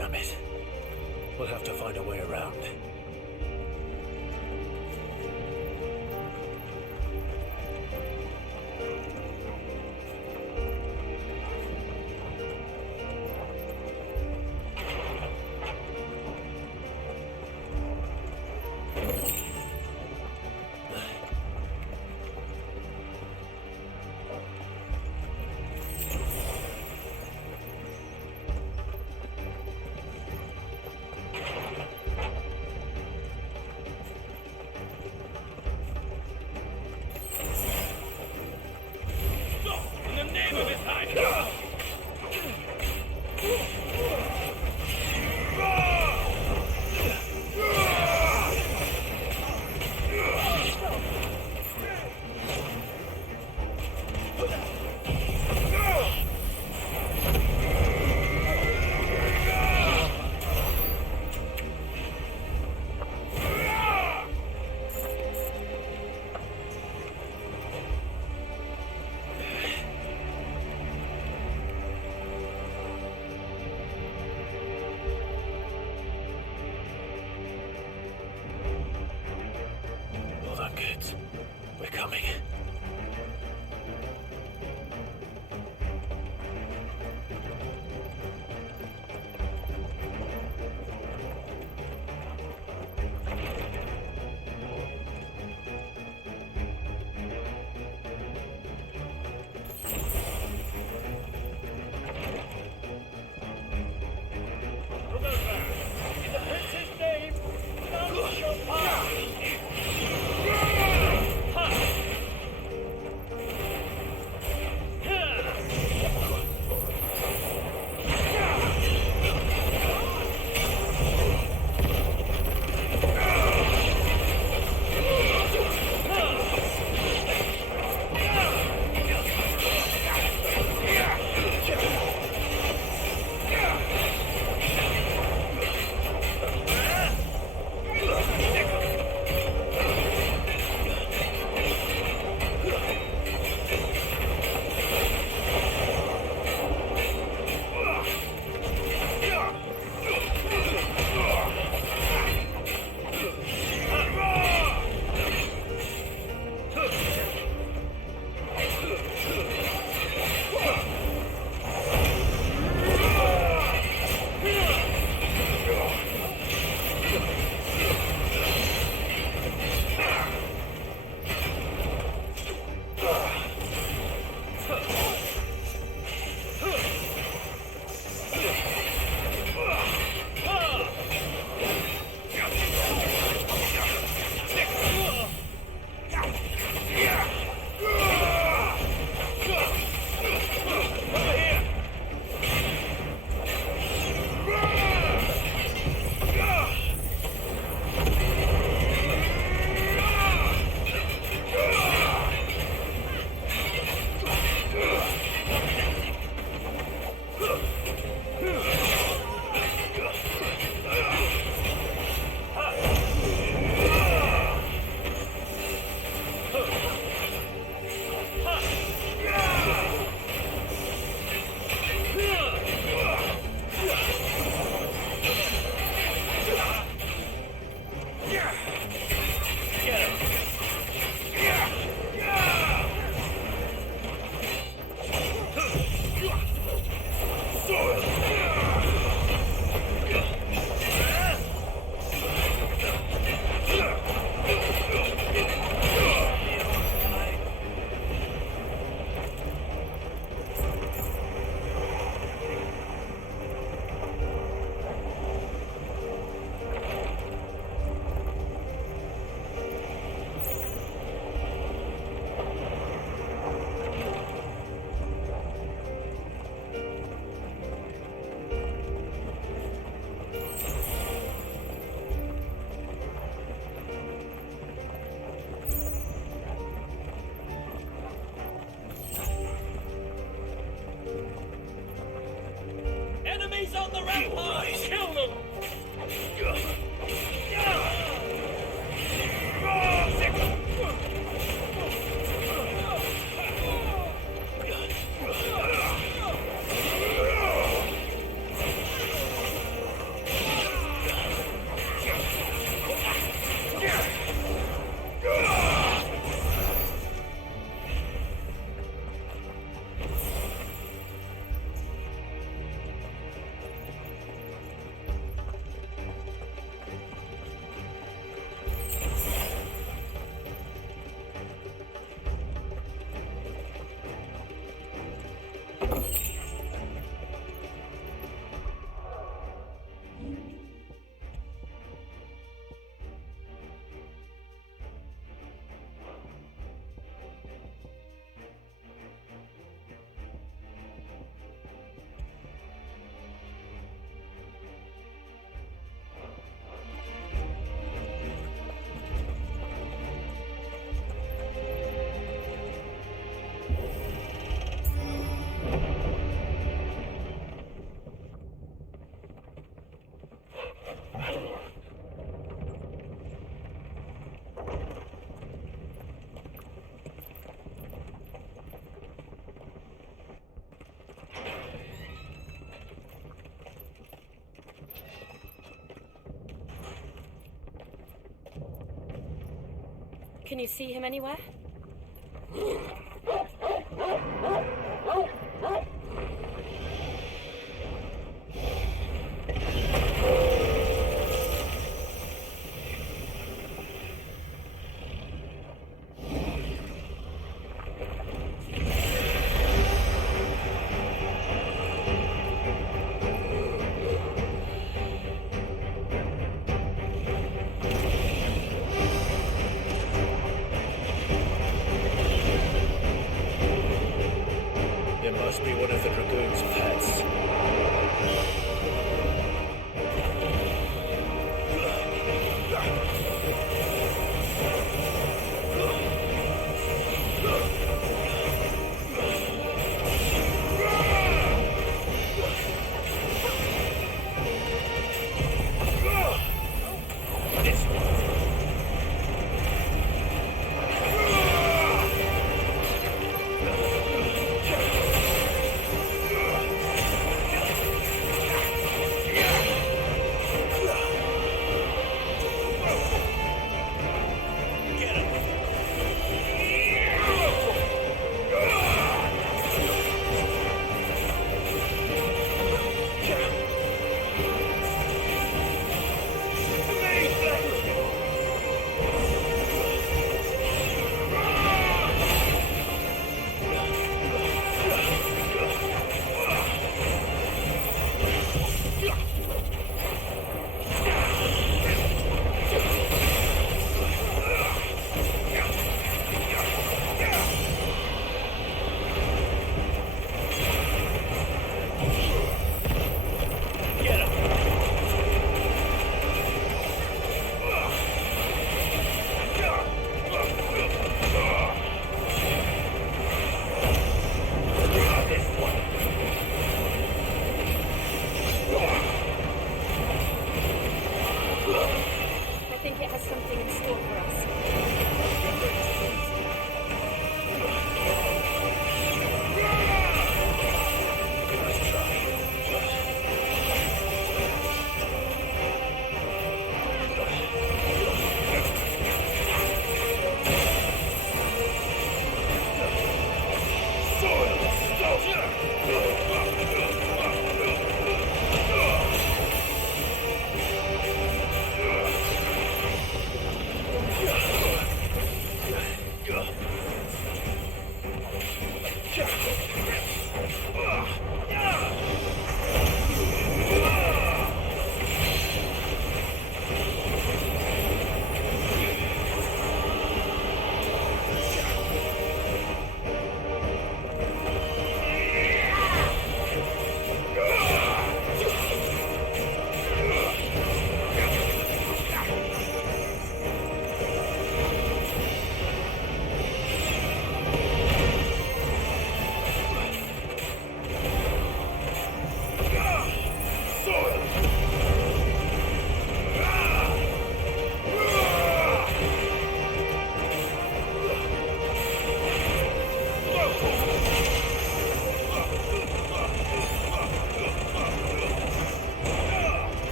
Damn it. We'll have to find a way around. We're coming. Enemies on the rampart! Kill them! Can you see him anywhere? It must be one of the Dragoon's pets.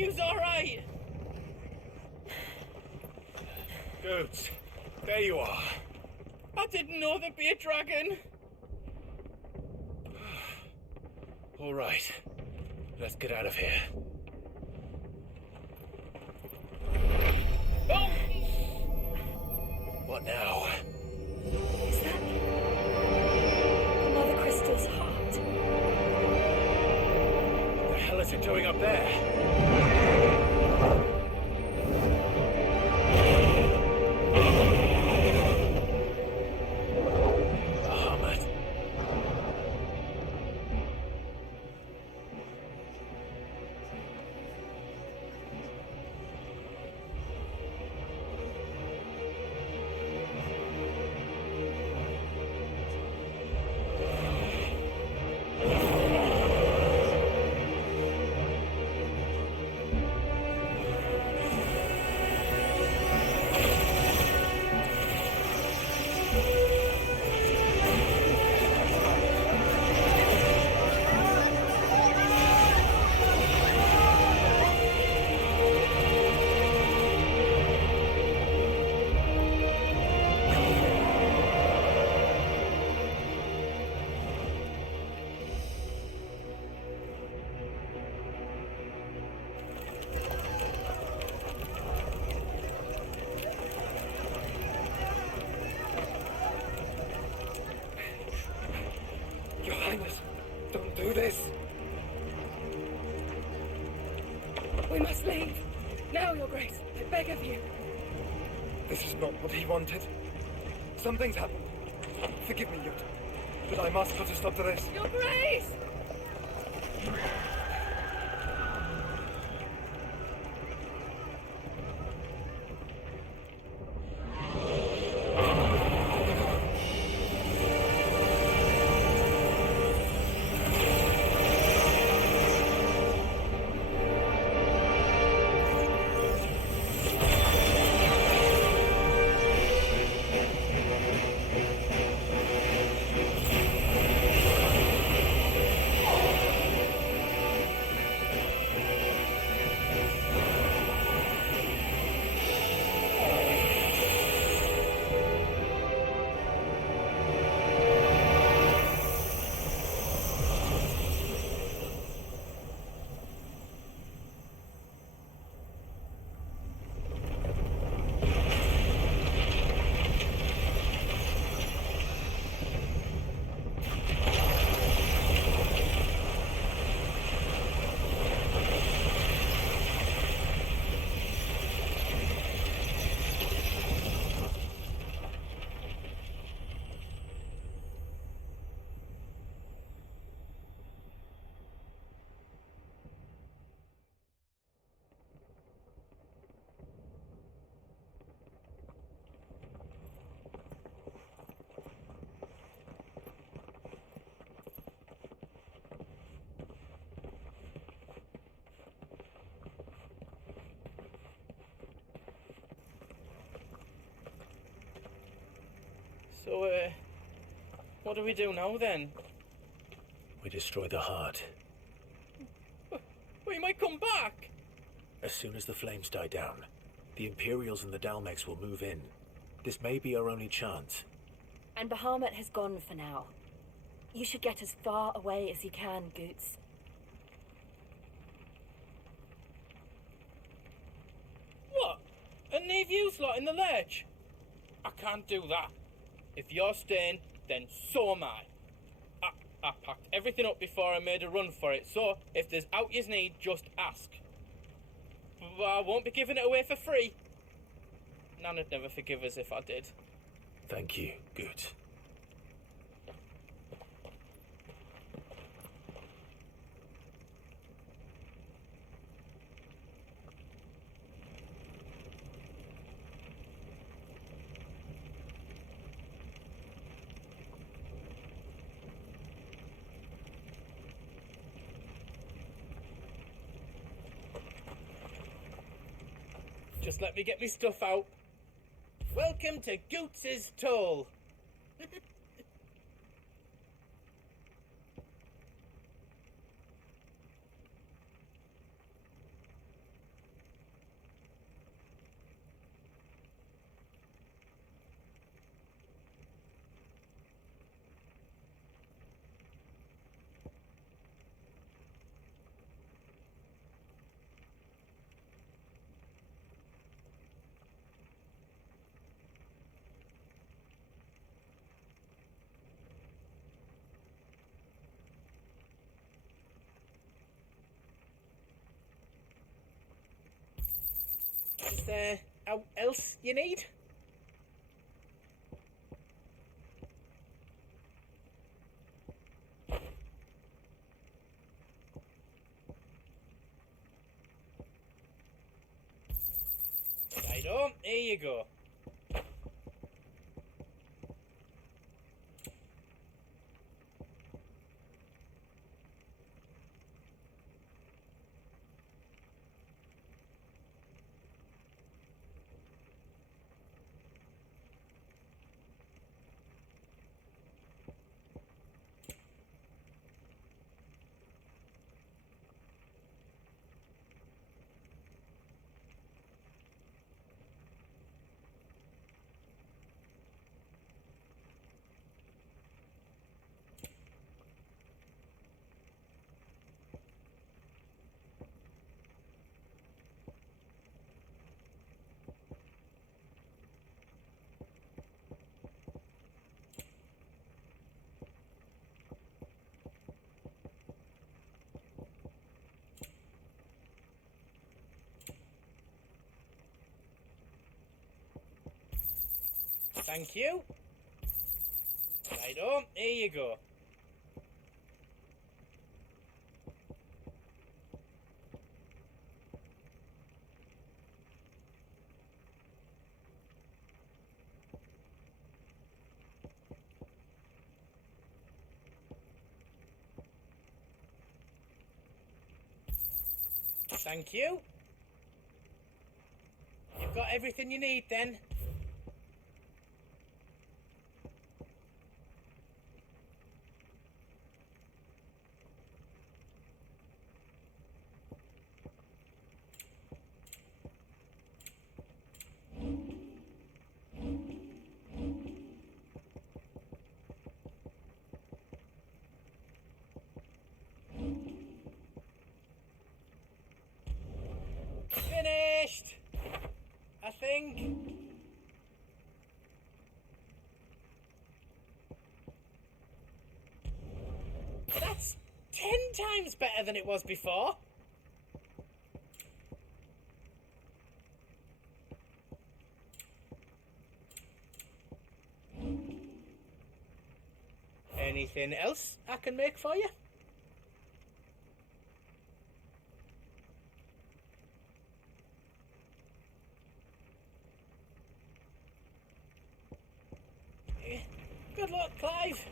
yous alright? Goots, there you are. I didn't know there'd be a dragon. All right. Let's get out of here. Oh! What now? Is that Mother Crystal's heart? The hell is it doing up there? Bahamut. Your Highness, don't do this. We must leave. Now, Your Grace. I beg of you. This is not what he wanted. Something's happened. Forgive me, Yut, but I must put a stop to this. Your Grace! So, what do we do now then? We destroy the heart. We might come back! As soon as the flames die down, the Imperials and the Dalmex will move in. This may be our only chance. And Bahamut has gone for now. You should get as far away as you can, Goots. What? And leave you lot in the ledge? I can't do that. If you're staying, then so am I. I packed everything up before I made a run for it, so if there's out yous need, just ask. But I won't be giving it away for free. Nan'd never forgive us if I did. Thank you, Goots. Just let me get me stuff out. Welcome to Goots's Toll. there else you need? Right on, here you go. Thank you. Right on, here you go. Thank you. You've got everything you need then. Finished! I think. That's 10 times better than it was before. Anything else I can make for you? Good luck, Clive.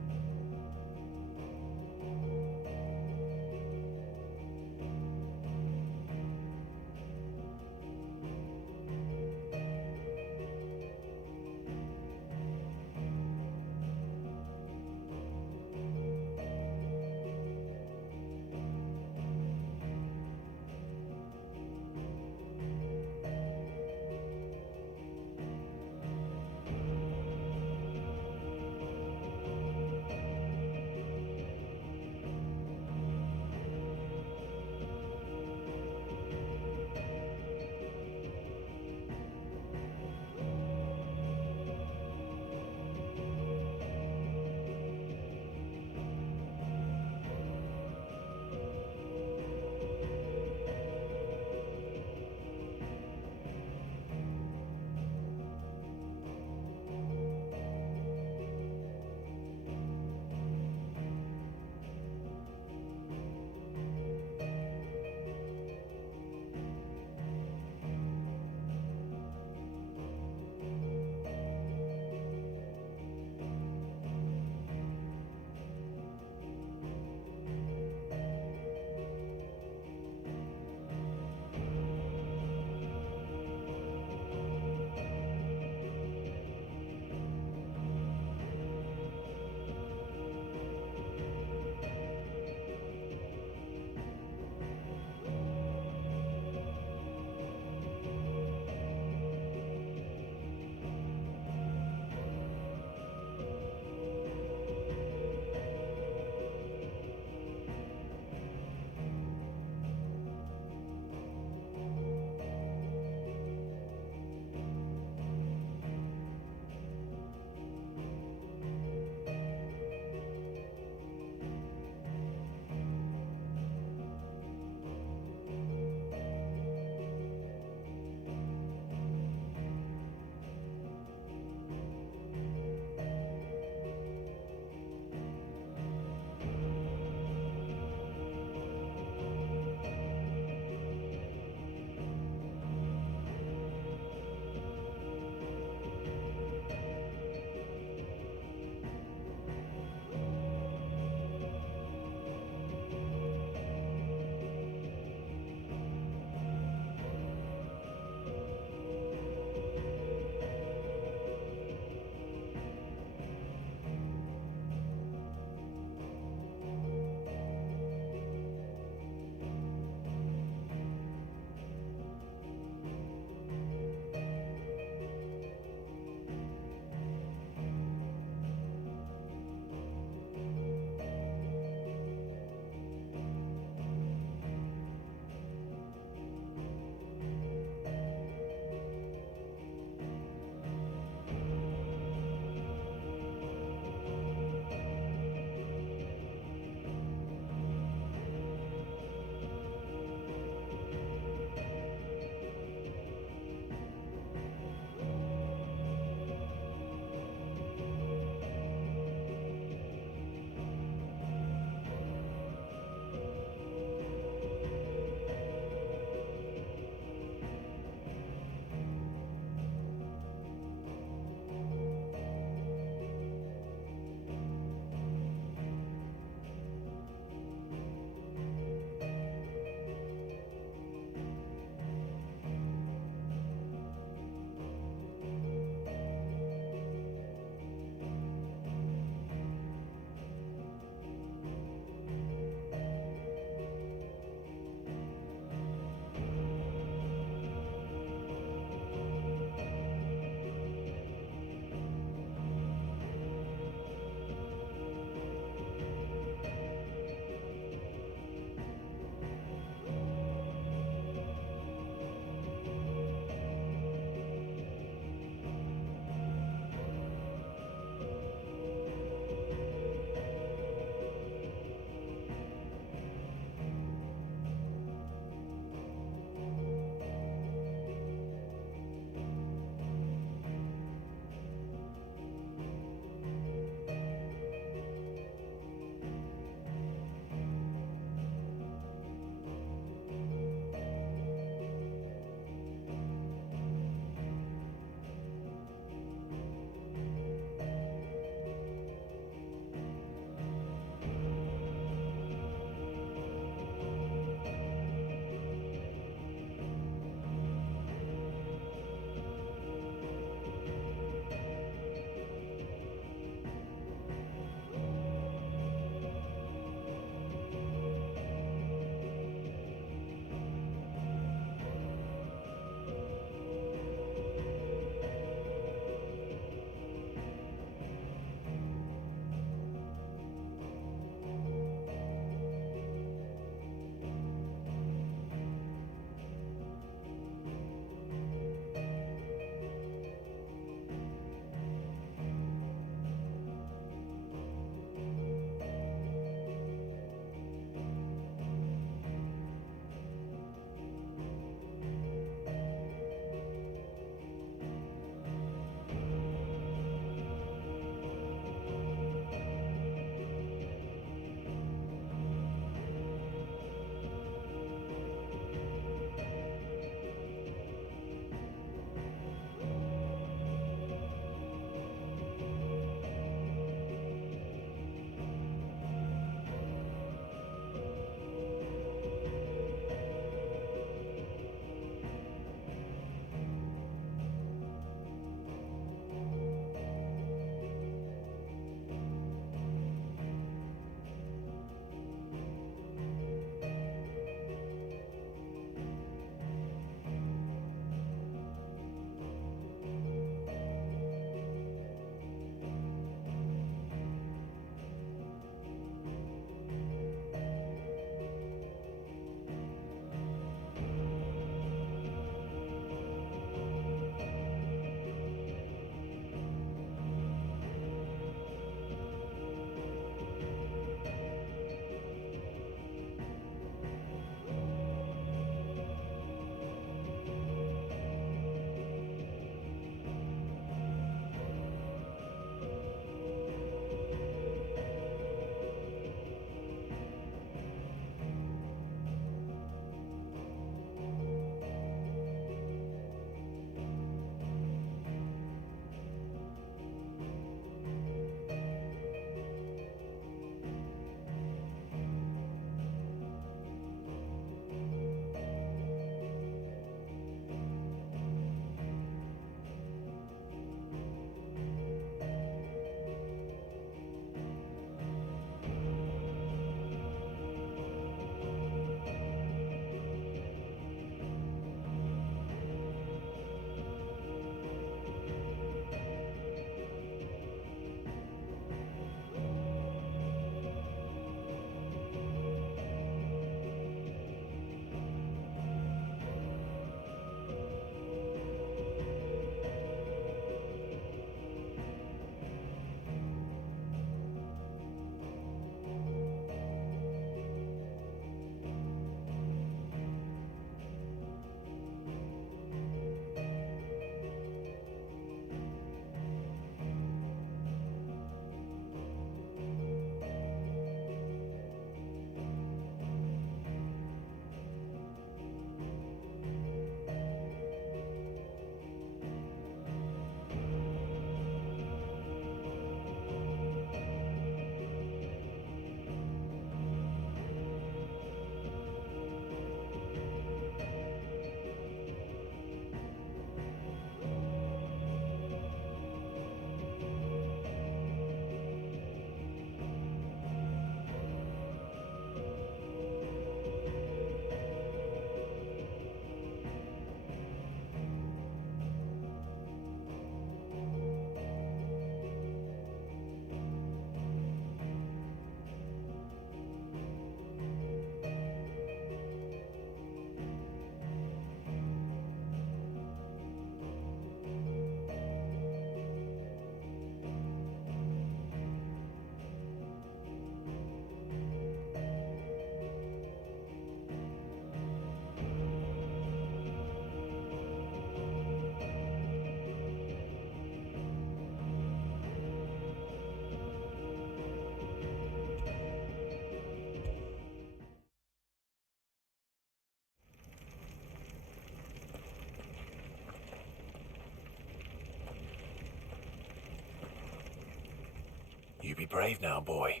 brave now, boy.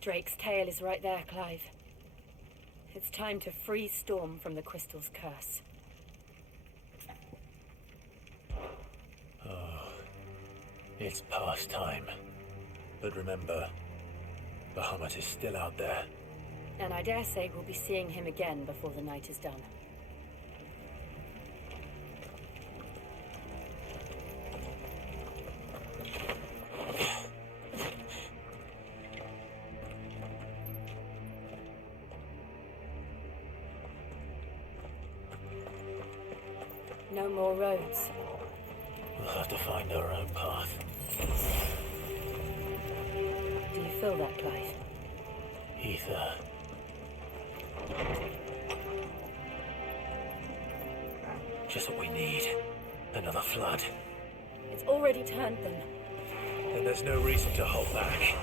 Drake's tail is right there, Clive. It's time to free Storm from the Crystal's curse. Oh, it's past time. But remember, Bahamut is still out there. And I dare say we'll be seeing him again before the night is done. No more roads. We'll have to find our own path. Do you feel that, Clive? Ether. Just what we need. Another flood. It's already turned them. Then there's no reason to hold back.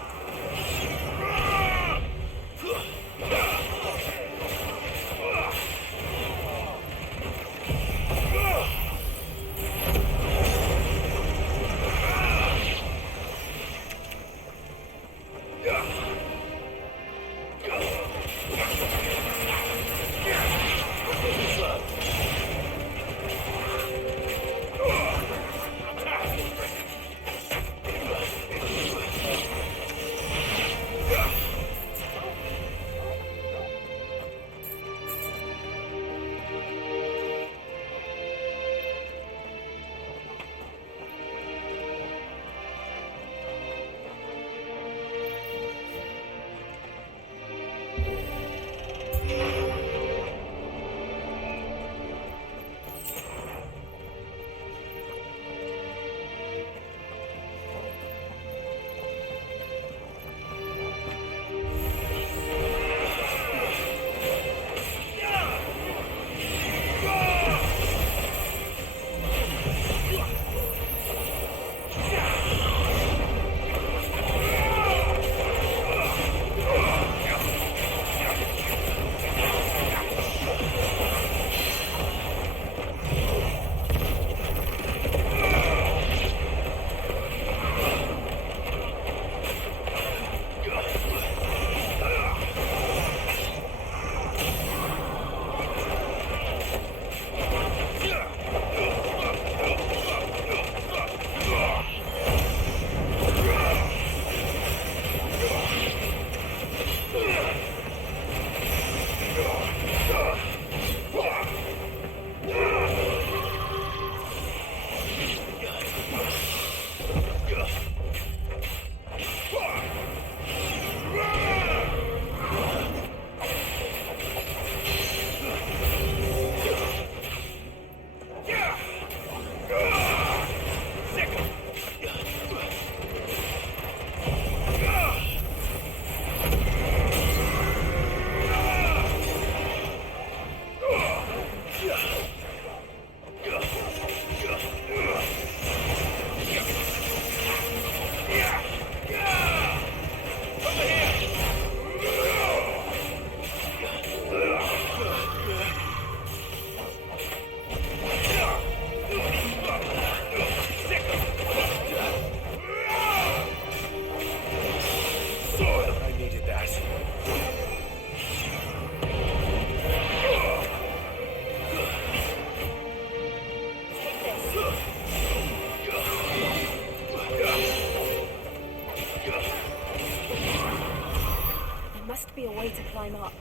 climb up.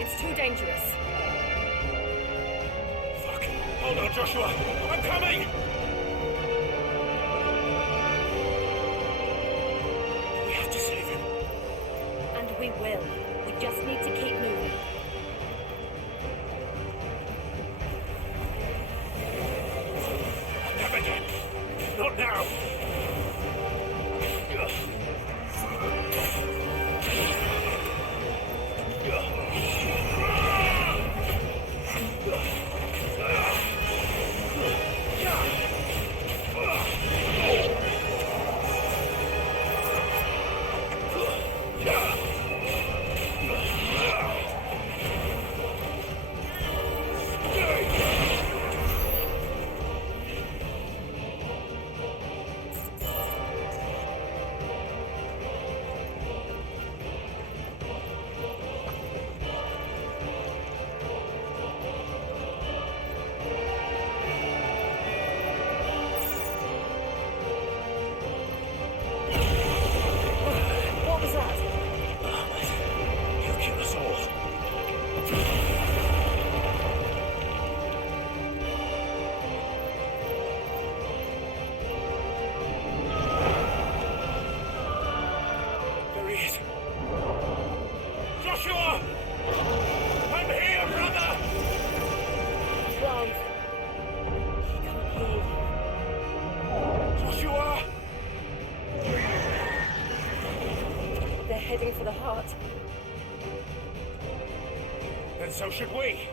It's too dangerous. Fuck. Hold on, Joshua. I'm coming! We have to save him. And we will. We just need to keep moving. Never again. Not now. What was that? He'll kill us all. There he is. Joshua! I'm here, brother! Drive. He can't hear you. Joshua! They're heading for the heart. Then so should we.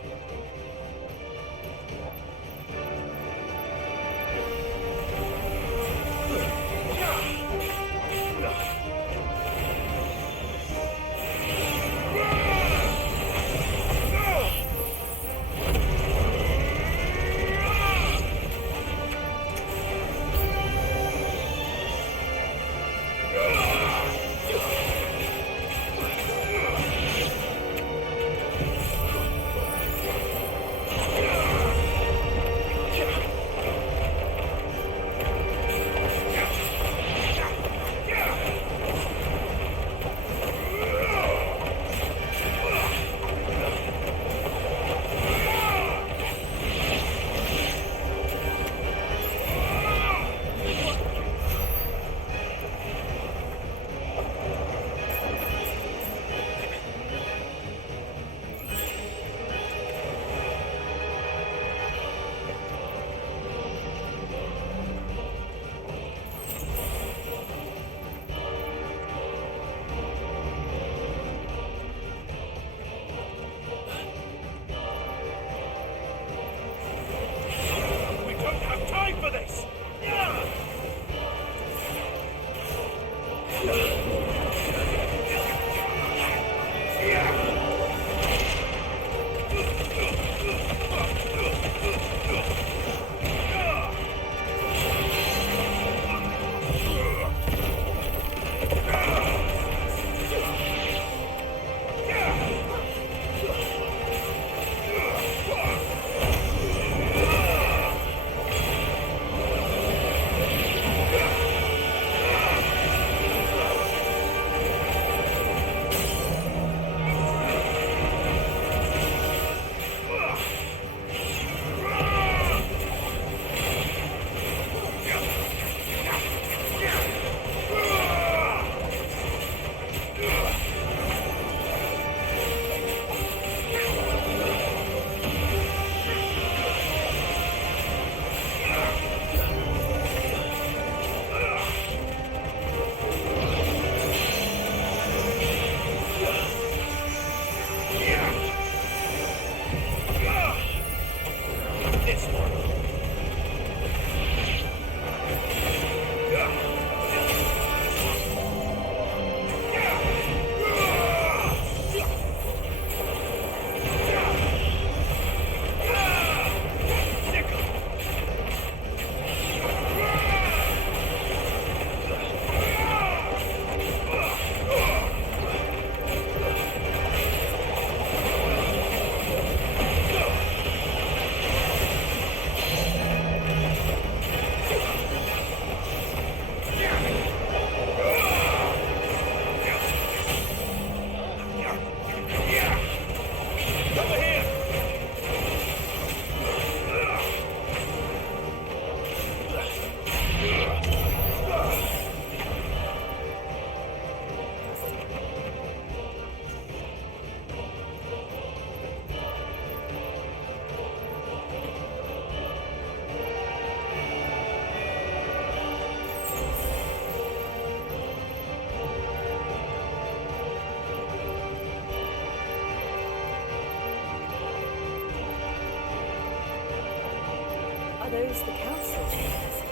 Are those the council chambers?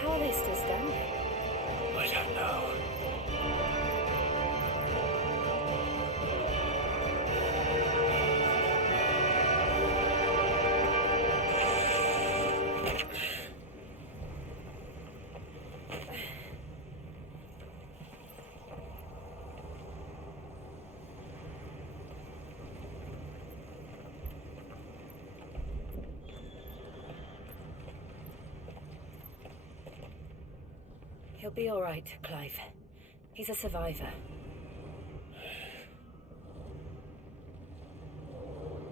How are they still standing? I don't know. He'll be all right, Clive. He's a survivor.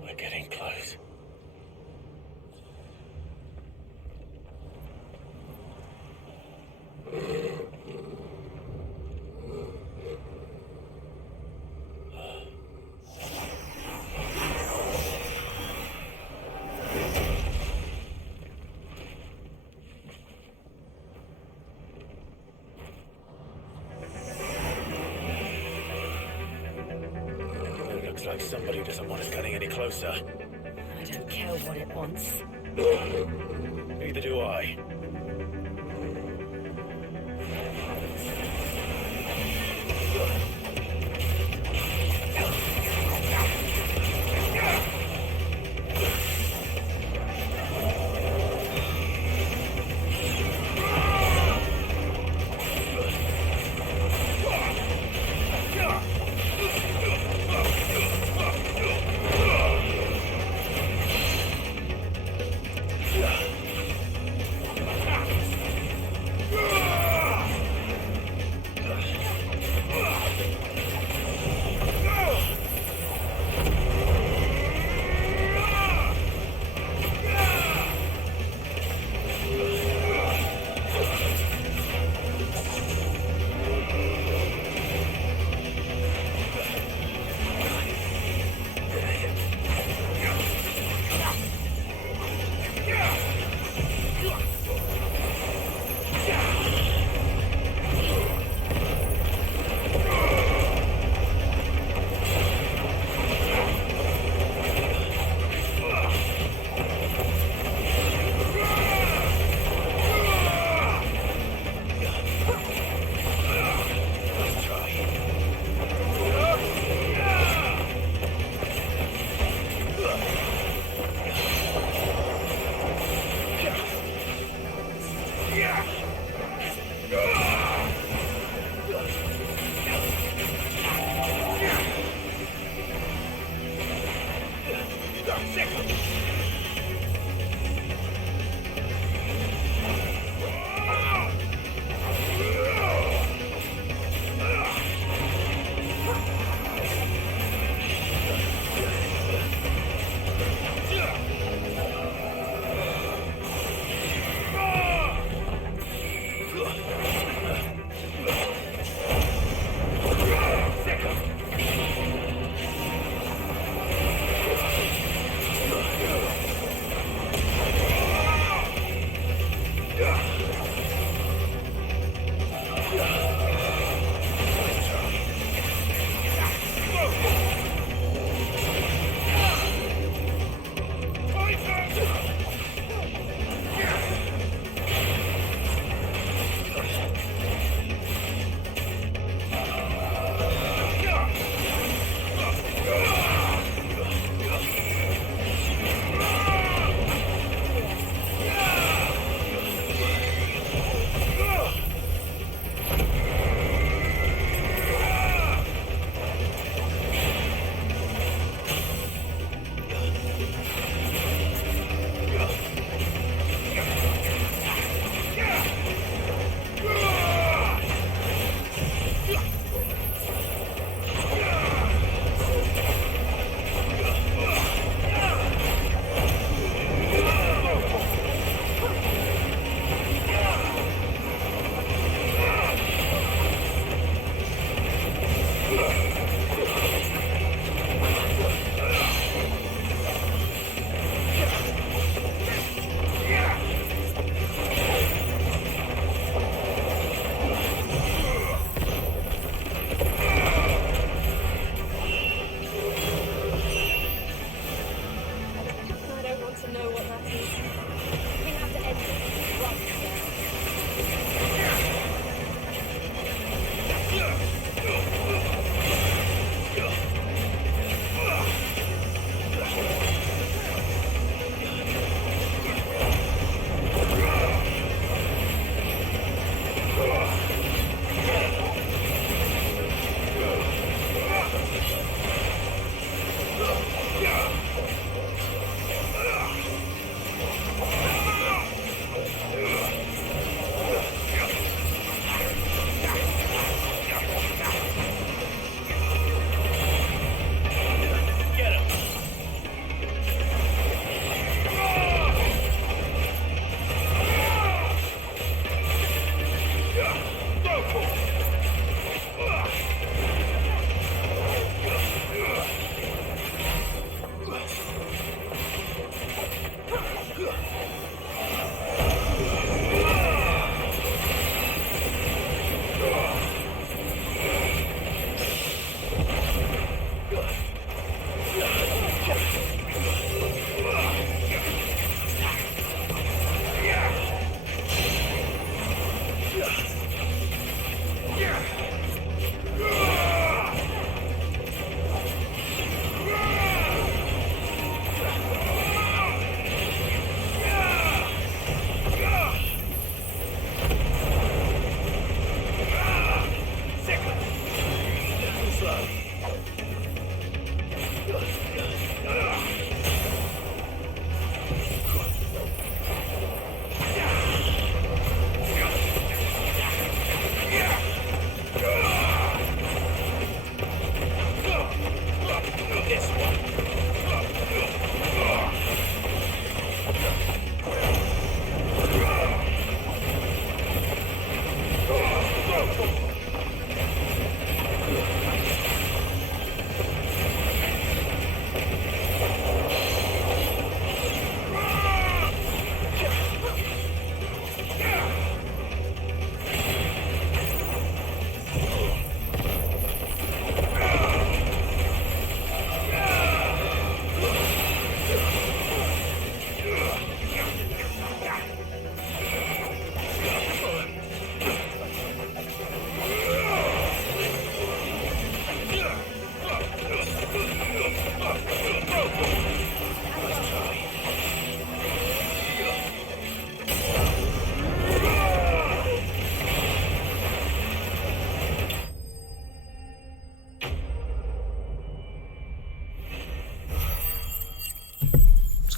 We're getting close. It looks like somebody doesn't want us getting any closer. I don't care what it wants. Neither do I.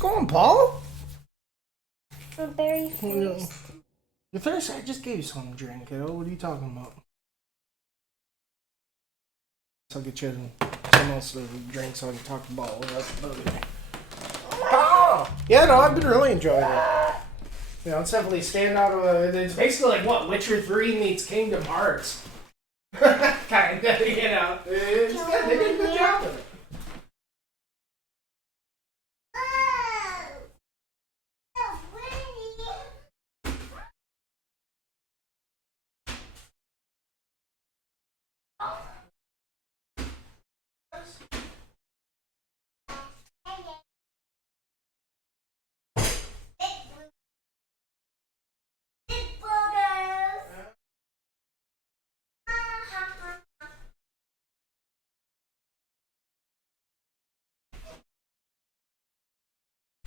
going, Paul? I'm very thirsty. You're thirsty? I just gave you something to drink, kiddo. What are you talking about? So I'll get you some else to drink so I can talk about Yeah, no, I've been really enjoying it. You know, it's definitely stand out of it's basically like what Witcher 3 meets Kingdom Hearts. Kind of, you know. It's good. They did a good job of it.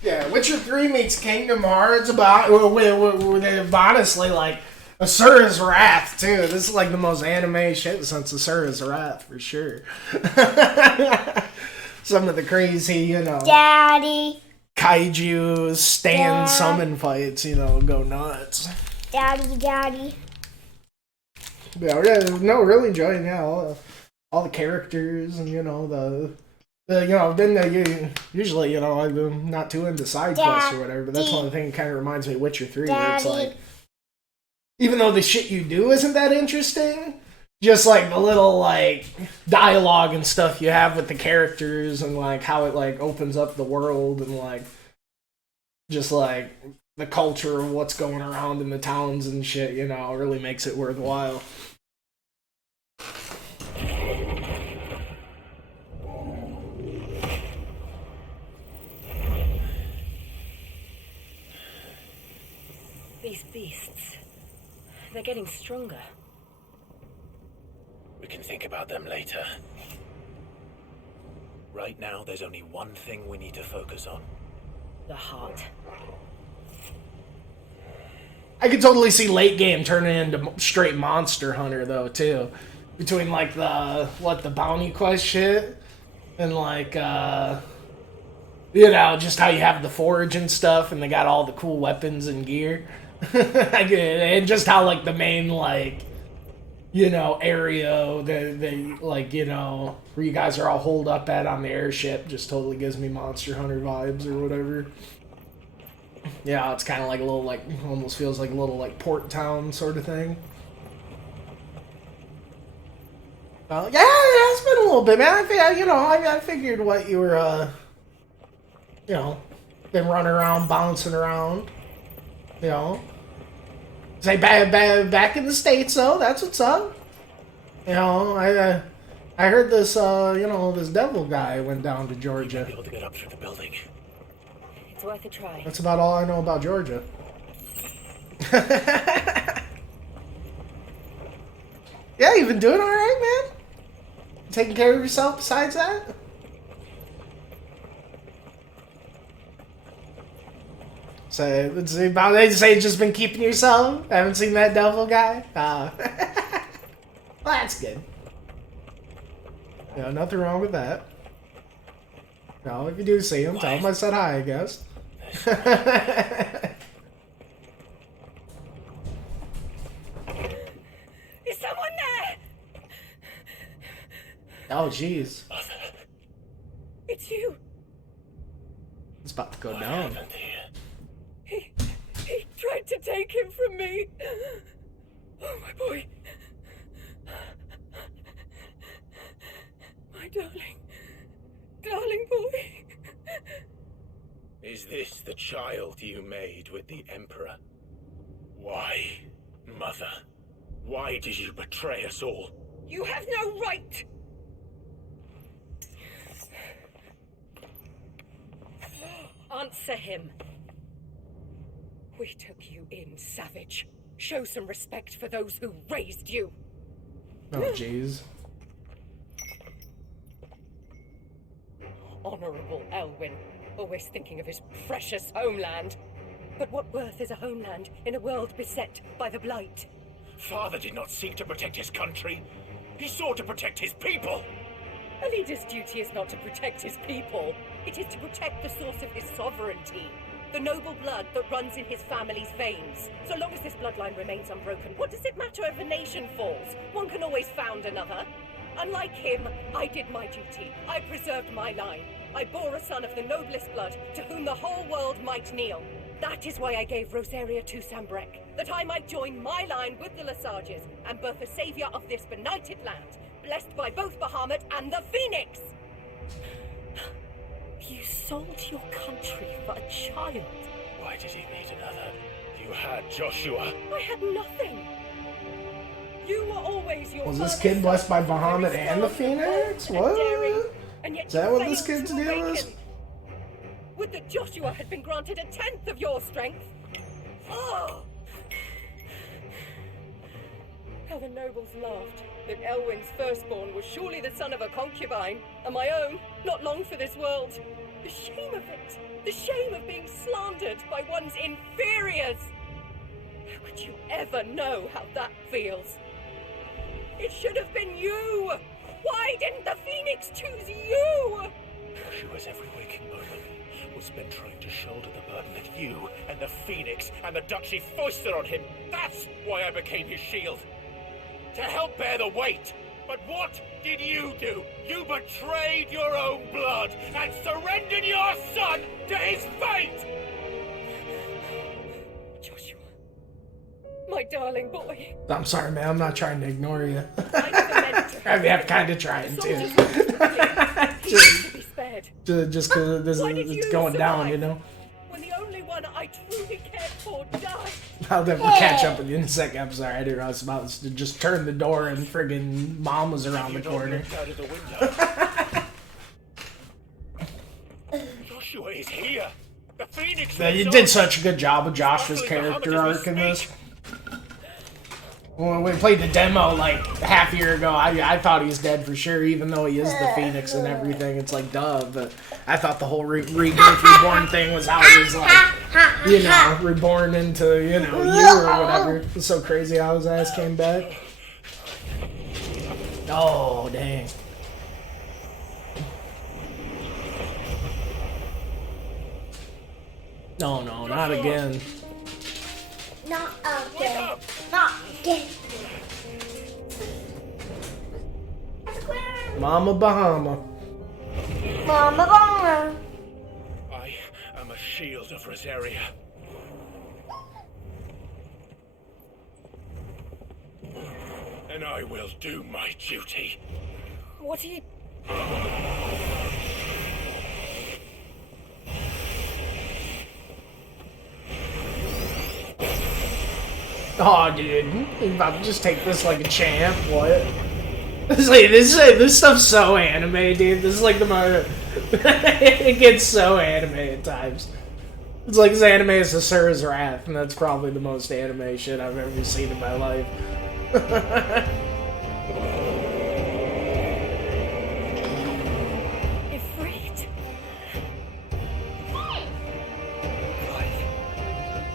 Yeah, Witcher 3 meets Kingdom Hearts about with honestly like Asura's Wrath too. This is like the most anime shit since Asura's Wrath for sure. Some of the crazy, you know, Daddy, kaiju stand summon fights, you know, go nuts. Daddy. Yeah, no, really enjoying all the characters and you know you know, then usually, you know, I'm not too into side quests or whatever, but that's one thing that kind of reminds me of Witcher 3, where it's like, even though the shit you do isn't that interesting, just like the little, like, dialogue and stuff you have with the characters and, like, how it, like, opens up the world and, like, just, like, the culture of what's going around in the towns and shit, you know, really makes it worthwhile. These beasts, they're getting stronger. We can think about them later. Right now, there's only one thing we need to focus on. The heart. I could totally see late game turning into straight Monster Hunter, though, too. Between, like, the bounty quest shit, and, like, you know, just how you have the forage and stuff, and they got all the cool weapons and gear. And just how, like, the main, like, you know, area, the like, you know, where you guys are all holed up at on the airship just totally gives me Monster Hunter vibes or whatever. Yeah, it's kind of like a little, like, almost feels like a little, like, port town sort of thing. Yeah, it's been a little bit, man. I figured what you were, you know, been running around, bouncing around. You know, say back in the States though. That's what's up. You know, I heard this. You know, this devil guy went down to Georgia. Be able to get up through the building. It's worth a try. That's about all I know about Georgia. Yeah, you've been doing all right, man. Taking care of yourself. Besides that. So, they say you've just been keeping yourself? Haven't seen that devil guy? Well, that's good. You know, nothing wrong with that. No, if you do see him, tell him I said hi, I guess. Is someone there? Oh, jeez. It's you. It's about to go down. He tried to take him from me. Oh, my boy. My darling boy. Is this the child you made with the Emperor? Why, Mother? Why did you betray us all? You have no right. Answer him. We took you in, savage. Show some respect for those who raised you. Oh, jeez. Honorable Elwyn, always thinking of his precious homeland. But what worth is a homeland in a world beset by the Blight? Father did not seek to protect his country. He sought to protect his people. And he leader's duty is not to protect his people. It is to protect the source of his sovereignty. The noble blood that runs in his family's veins. So long as this bloodline remains unbroken, what does it matter if a nation falls? One can always found another. Unlike him, I did my duty. I preserved my line. I bore a son of the noblest blood, to whom the whole world might kneel. That is why I gave Rosaria to Sambrek, that I might join my line with the Lesages and birth a savior of this benighted land, blessed by both Bahamut and the Phoenix! You sold your country for a child. Why did he need another? You had Joshua. I had nothing. You were always your Was this father's kid blessed by son, Bahamut very and the strong, Phoenix? bold, and daring, What? and yet Is that you what this failed kid's to deal awaken. is? Would that Joshua had been granted 1/10 of your strength? Oh! How the nobles laughed that Elwyn's firstborn was surely the son of a concubine, and my own, not long for this world. The shame of it! The shame of being slandered by one's inferiors! How could you ever know how that feels? It should have been you! Why didn't the Phoenix choose you? Joshua's every waking moment was spent trying to shoulder the burden that you and the Phoenix and the Duchy foisted on him. That's why I became his shield. To help bear the weight. But what did you do? You betrayed your own blood and surrendered your son to his fate! Joshua. My darling boy. I'm sorry, man. I'm not trying to ignore you. I mean, I'm kind of trying to. Just because this it's going down, you know? When the only one I truly cared for died. I'll definitely catch up with you in the second episode. I didn't know I was about to just turn the door and friggin' mom was around the corner. Out of the window. Joshua is here. The Phoenix. Yeah, you did such a good job with Joshua's character arc in this. When we played the demo like half a year ago, I thought he was dead for sure, even though he is the Phoenix and everything. It's like, duh, but I thought the whole rebirth, reborn thing was how he was like, you know, reborn into, you know, you or whatever. It's so crazy how his ass came back. Oh, dang. No, not again. Not again. Not again. Mama Bahama. Mama Bahama. I am a shield of Rosaria. And I will do my duty. What are you... Oh, dude, you about to just take this like a champ? What? It's like, this stuff's so anime, dude. This is like the most. It gets so anime at times. It's like as anime as Asura's Wrath, and that's probably the most anime shit I've ever seen in my life. Ifrit.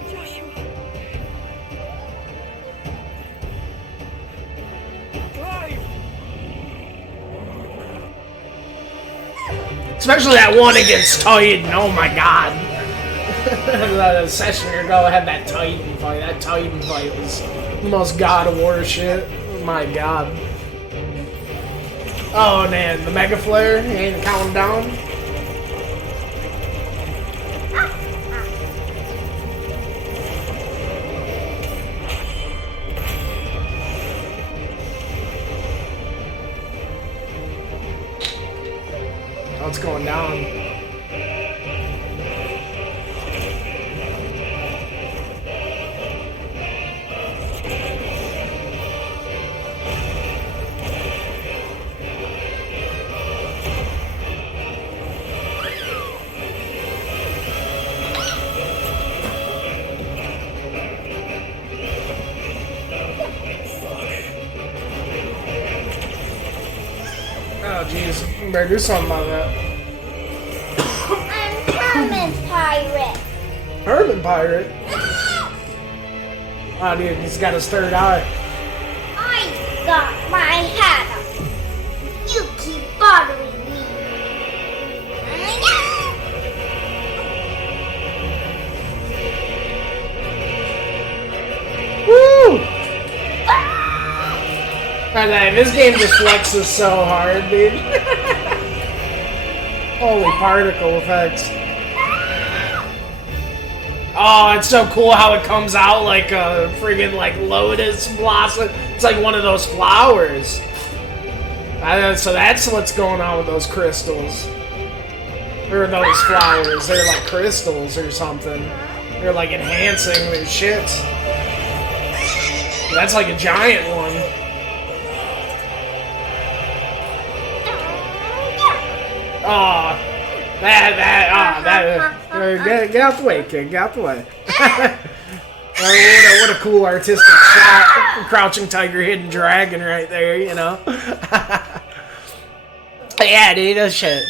Joshua. Especially that one against Titan. Oh my god. The session ago had that Titan fight. That Titan fight was the most God of War shit. Oh my god. Oh man, the Mega Flare, he ain't counting down. Oh, it's going down. Oh jeez, you better do something about that. I'm Herman Pirate. Herman Pirate? Oh dude, he's got his third eye. I got my hat on. You keep bothering me. This game just flexes so hard, dude. Holy particle effects. Oh, it's so cool how it comes out like a friggin' like lotus blossom. It's like one of those flowers. So that's what's going on with those crystals. Or those flowers. They're like crystals or something. They're like enhancing their shits. That's like a giant one. Oh, get out the way, kid. Get out the way. What a cool artistic shot. Crouching Tiger, Hidden Dragon right there, you know. Yeah, dude, oh shit.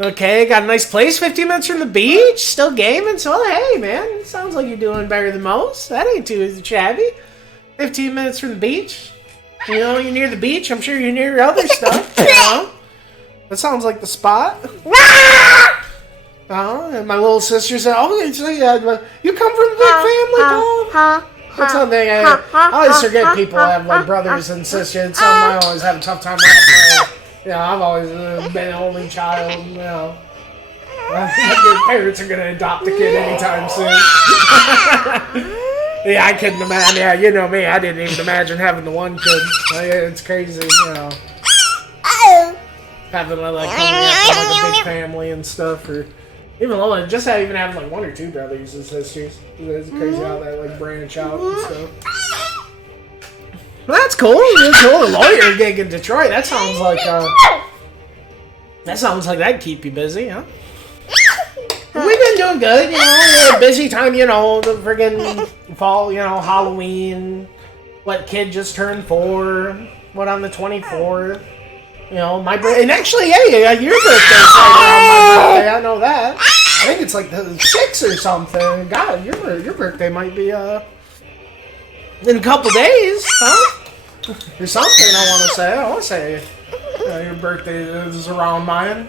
Okay, got a nice place, 15 minutes from the beach, still gaming, so hey, man, sounds like you're doing better than most. That ain't too shabby. 15 minutes from the beach. You know, you're near the beach, I'm sure you're near other stuff, you know. That sounds like the spot. Oh, and my little sister said, "Oh, you come from a big family, Paul?" What's up, thing? I always forget people have like brothers and sisters. It's something I always have a tough time with. I've always been an only child. You know, your parents are gonna adopt a kid anytime soon. Yeah, I couldn't imagine. Yeah, you know me. I didn't even imagine having the one kid. It's crazy, you know. Having like coming after like a big family and stuff, or even just even having like one or two brothers and sisters. It's crazy how that like branch out and stuff. Well, that's cool. You're cool. A lawyer gig in Detroit. That sounds like that'd keep you busy, huh? We've been doing good, you know. Busy time, you know. The friggin' fall, you know, Halloween. What kid just turned 4? What on the 24th? You know, my birthday, and actually, hey, your birthday's right around my birthday. I know that. I think it's like the 6th or something. God, your birthday might be in a couple days, huh? Or something. I want to say your birthday is around mine.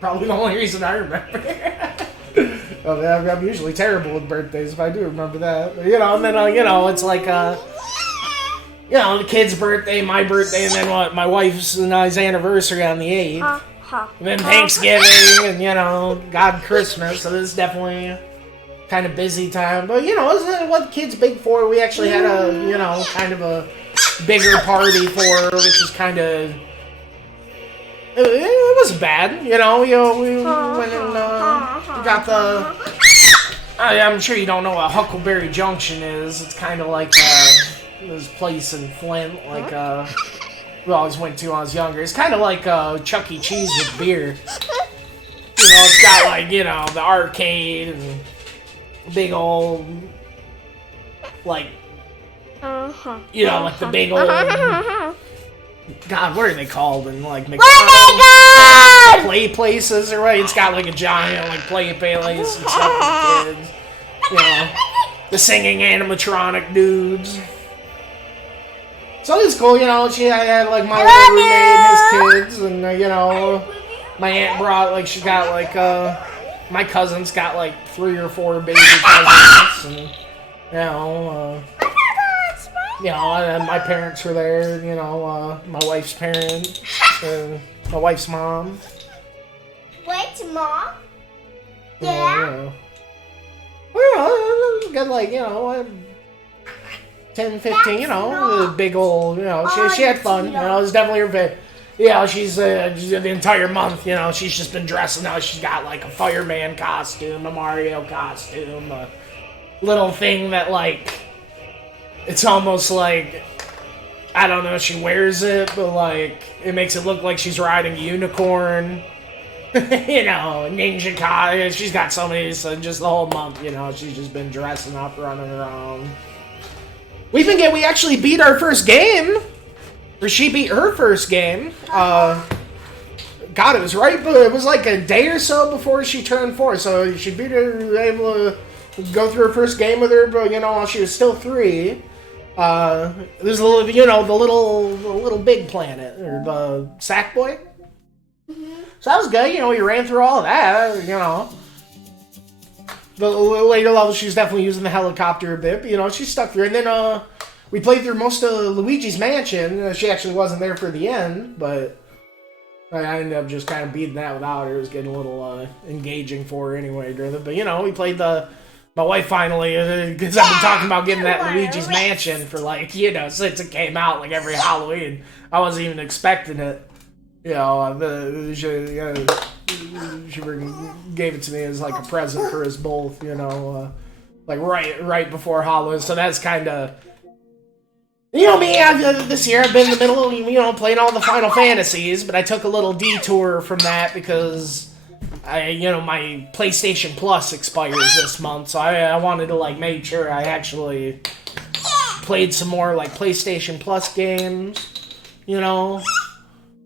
Probably the only reason I remember. I'm usually terrible with birthdays if I do remember that. You know, and then you know, it's like you know, the kid's birthday, my birthday, and then what? My wife's and I's anniversary on the 8th. And then Thanksgiving, and you know, God, Christmas. So this is definitely kind of busy time. But you know, isn't what the kid's big for? We actually had a, you know, kind of a bigger party for her, which was kind of. It wasn't bad, you know. We went and got the. I'm sure you don't know what Huckleberry Junction is. It's kind of like. This place in Flint, like we always went to when I was younger. It's kind of like Chuck E. Cheese with beer. You know, it's got like, you know, the arcade and big old, like, you know, like the big old. God, what are they called? And like McDonald's play places or what? It's got like a giant like play place and stuff for kids. You know, the singing animatronic dudes. So it's cool, you know. I had like my little roommate and his kids, and you know, my aunt brought like she got like my cousin's got like 3 or 4 baby cousins, and you know, and my parents were there. You know, my wife's parents, my wife's mom. Wait, Mom? Yeah. Well, got like, you know. 10, 15, you know, the big old, you know, she had fun, you know, it was definitely her favorite. You know, she's the entire month, you know, she's just been dressing out. She's got like a fireman costume, a Mario costume, a little thing that like, it's almost like, I don't know if she wears it, but like, it makes it look like she's riding a unicorn. You know, ninja costume. She's got so many, so just the whole month, you know, she's just been dressing up, running around. We actually beat our first game. Or she beat her first game. God, it was right, but it was like a day or so before she turned 4. So she beat her, able to go through her first game with her, but you know, while she was still 3. There's a little, you know, the little big planet, or the Sackboy. So that was good, you know, we ran through all of that, you know. The later levels, she's definitely using the helicopter a bit, but, you know, she stuck through. And then, we played through most of Luigi's Mansion. She actually wasn't there for the end, but I ended up just kind of beating that without her. It was getting a little engaging for her anyway, but we played my wife finally, because I've been talking about getting that Luigi's Mansion for since it came out, every Halloween. I wasn't even expecting it. She gave it to me as a present for us both, right before Halloween. So that's kind of, me, this year I've been in the middle, playing all the Final Fantasies, but I took a little detour from that because my PlayStation Plus expires this month, so I wanted to make sure I actually played some more PlayStation Plus games,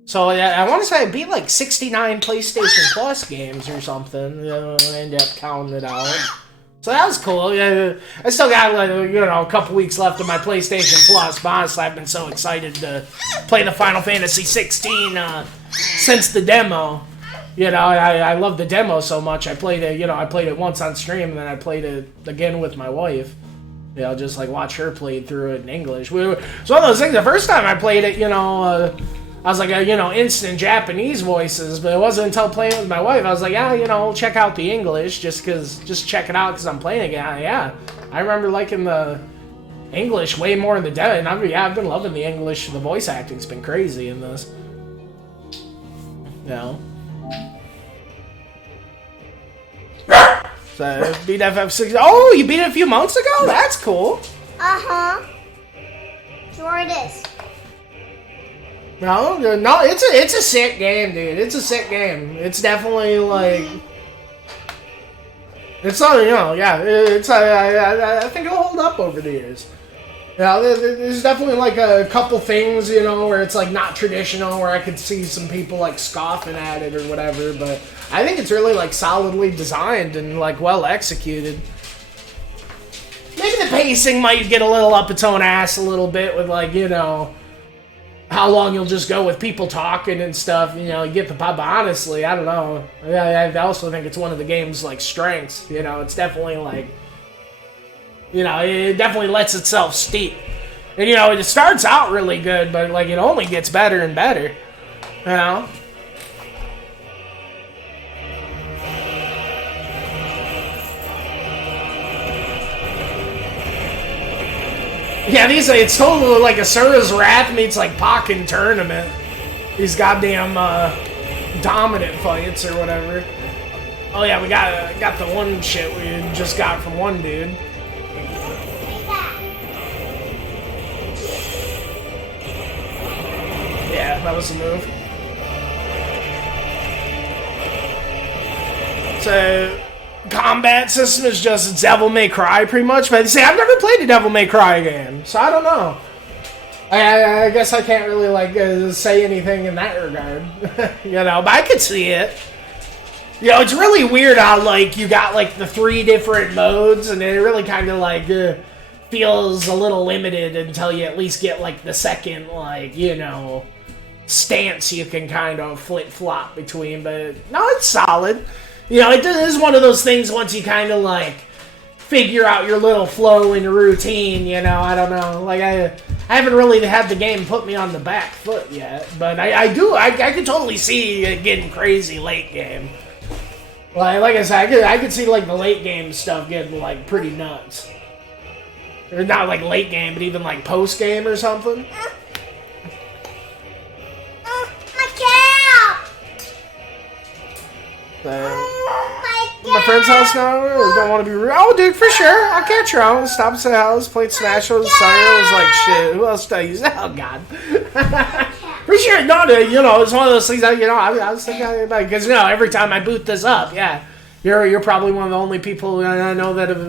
So I want to say I beat 69 PlayStation Plus games or something. I ended up counting it out. So that was cool. Yeah, I still got a couple weeks left of my PlayStation Plus, but honestly I've been so excited to play the Final Fantasy 16 since the demo. I love the demo so much. I played it. I played it once on stream, and then I played it again with my wife. Just watch her play through it in English. It's one of those things. The first time I played it, I was instant Japanese voices, but it wasn't until playing with my wife, I was we'll check out the English, just check it out because I'm playing again. Yeah, I remember liking the English way more than the demo, and I've been loving the English. The voice acting's been crazy in this. So, beat FF6. Oh, you beat it a few months ago? That's cool. Uh-huh. Sure it is. No, it's a sick game, dude. It's a sick game. It's definitely it's I think it'll hold up over the years. There's definitely a couple things, where it's not traditional, where I could see some people scoffing at it or whatever, but I think it's really solidly designed and well executed. Maybe the pacing might get a little up its own ass a little bit with how long you'll just go with people talking and stuff, you get the pop, but honestly, I don't know. I also think it's one of the game's strengths, it's definitely it definitely lets itself steep. And it starts out really good, but it only gets better and better. Yeah, it's totally like Asura's Wrath meets Pokken Tournament. These goddamn dominant fights or whatever. Oh yeah, we got the one shit we just got from one dude. Yeah, that was the move. So, combat system is just Devil May Cry, pretty much. But see, I've never played a Devil May Cry game, so I don't know. I guess I can't really say anything in that regard, But I could see it. It's really weird how you got the 3 different modes, and it really kind of feels a little limited until you at least get the second stance you can kind of flip-flop between. But no, it's solid. It is one of those things once you kind of figure out your little flow and routine, I don't know. I haven't really had the game put me on the back foot yet, but I could totally see it getting crazy late game. Like I said, I could see the late game stuff getting pretty nuts. Or not late game, but even post game or something. My friend's house now, or don't want to be rude. Oh, dude, for sure. I'll catch her out. Stop at the house, played Smash with Sarah. Was shit. Who else do I use? Oh, God. For sure. No, dude, it's one of those things that, I was thinking, because, every time I boot this up, yeah, you're probably one of the only people I know that have,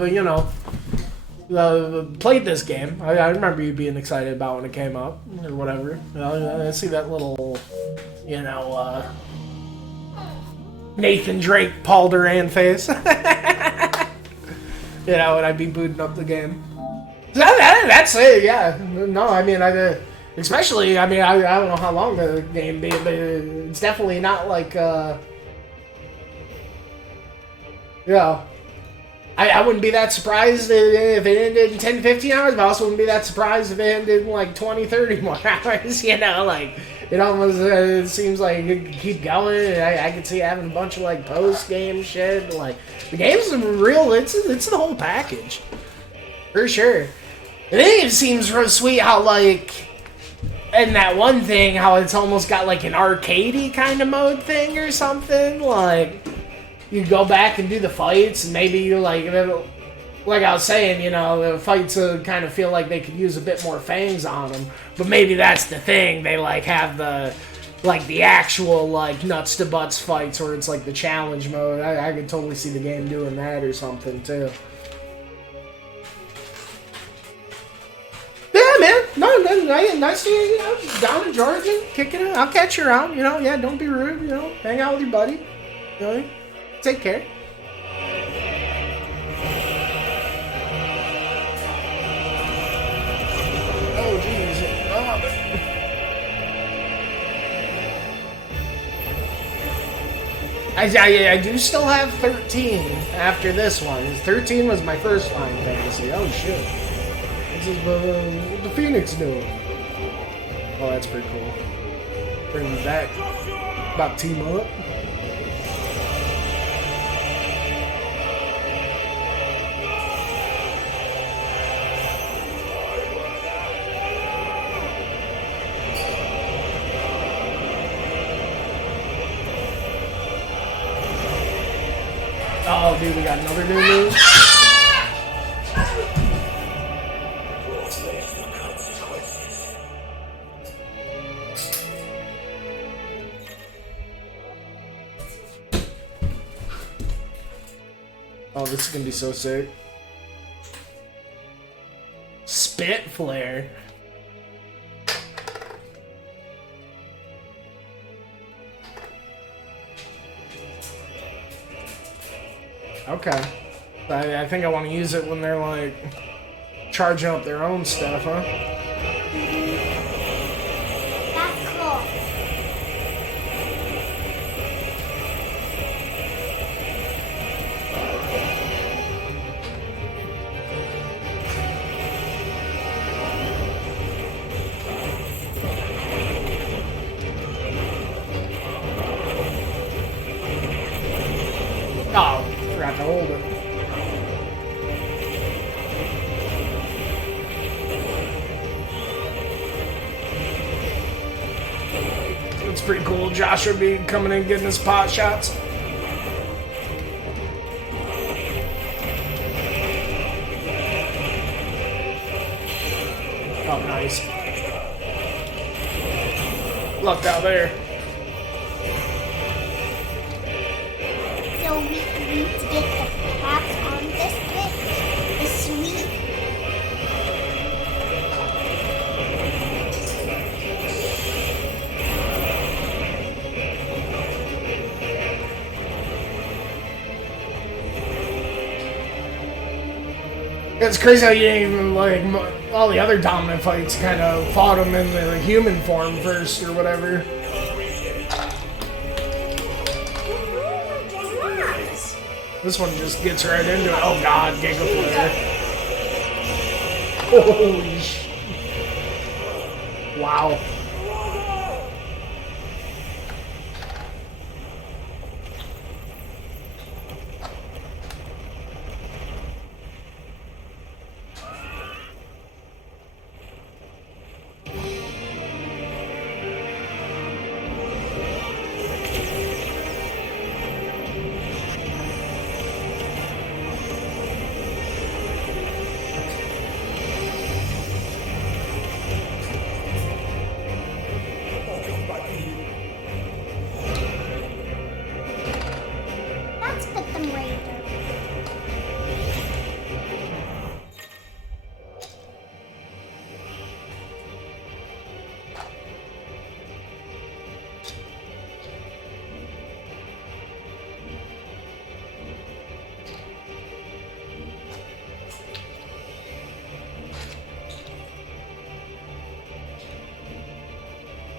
played this game. I remember you being excited about when it came up, or whatever. I see that little, Nathan Drake, Paul Duran face. And I'd be booting up the game. That's it, yeah. No, I mean, especially, I don't know how long the game be, but it's definitely not I wouldn't be that surprised if it ended in 10, 15 hours, but I also wouldn't be that surprised if it ended in like 20, 30 more hours, you know, like, it almost it seems like it could keep going. I could see having a bunch of like post-game shit, like, the game's real, it's the whole package, for sure. I think it seems real sweet how, like, and that one thing, how it's almost got like an arcadey kind of mode thing or something. Like, you go back and do the fights, and maybe you like I was saying, you know, the fights kind of feel like they could use a bit more fangs on them. But maybe that's the thing. They like have the actual like nuts to butts fights where it's like the challenge mode. I could totally see the game doing that or something too. Yeah, man. No, nice to hear you know, down in Georgia, kicking it. I'll catch you around, you know. Yeah, don't be rude, you know. Hang out with your buddy. You know, take care. Oh, jeez. I do still have 13 after this one. 13 was my first Final Fantasy. Oh, shit. This is what the Phoenix doing. Oh, that's pretty cool. Bring me back. About to team up. Oh, dude, we got another new move. Oh, this is gonna be so sick. Spit flare. Okay. I think I want to use it when they're like charging up their own stuff, huh? That's cool. Oh, forgot to hold it. It's pretty cool. Josh would be coming in getting his pot shots. Oh, nice. Lucked out there. So we need to get the caps on this bit. The sweet. It's crazy how you didn't even, like, all the other dominant fights kind of fought him in the human form first or whatever. This one just gets right into it. Oh god, Giga Flare. Holy sh... Wow. Let's put them right there.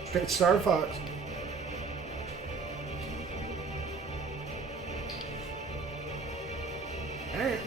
Straight Star Fox. Alright.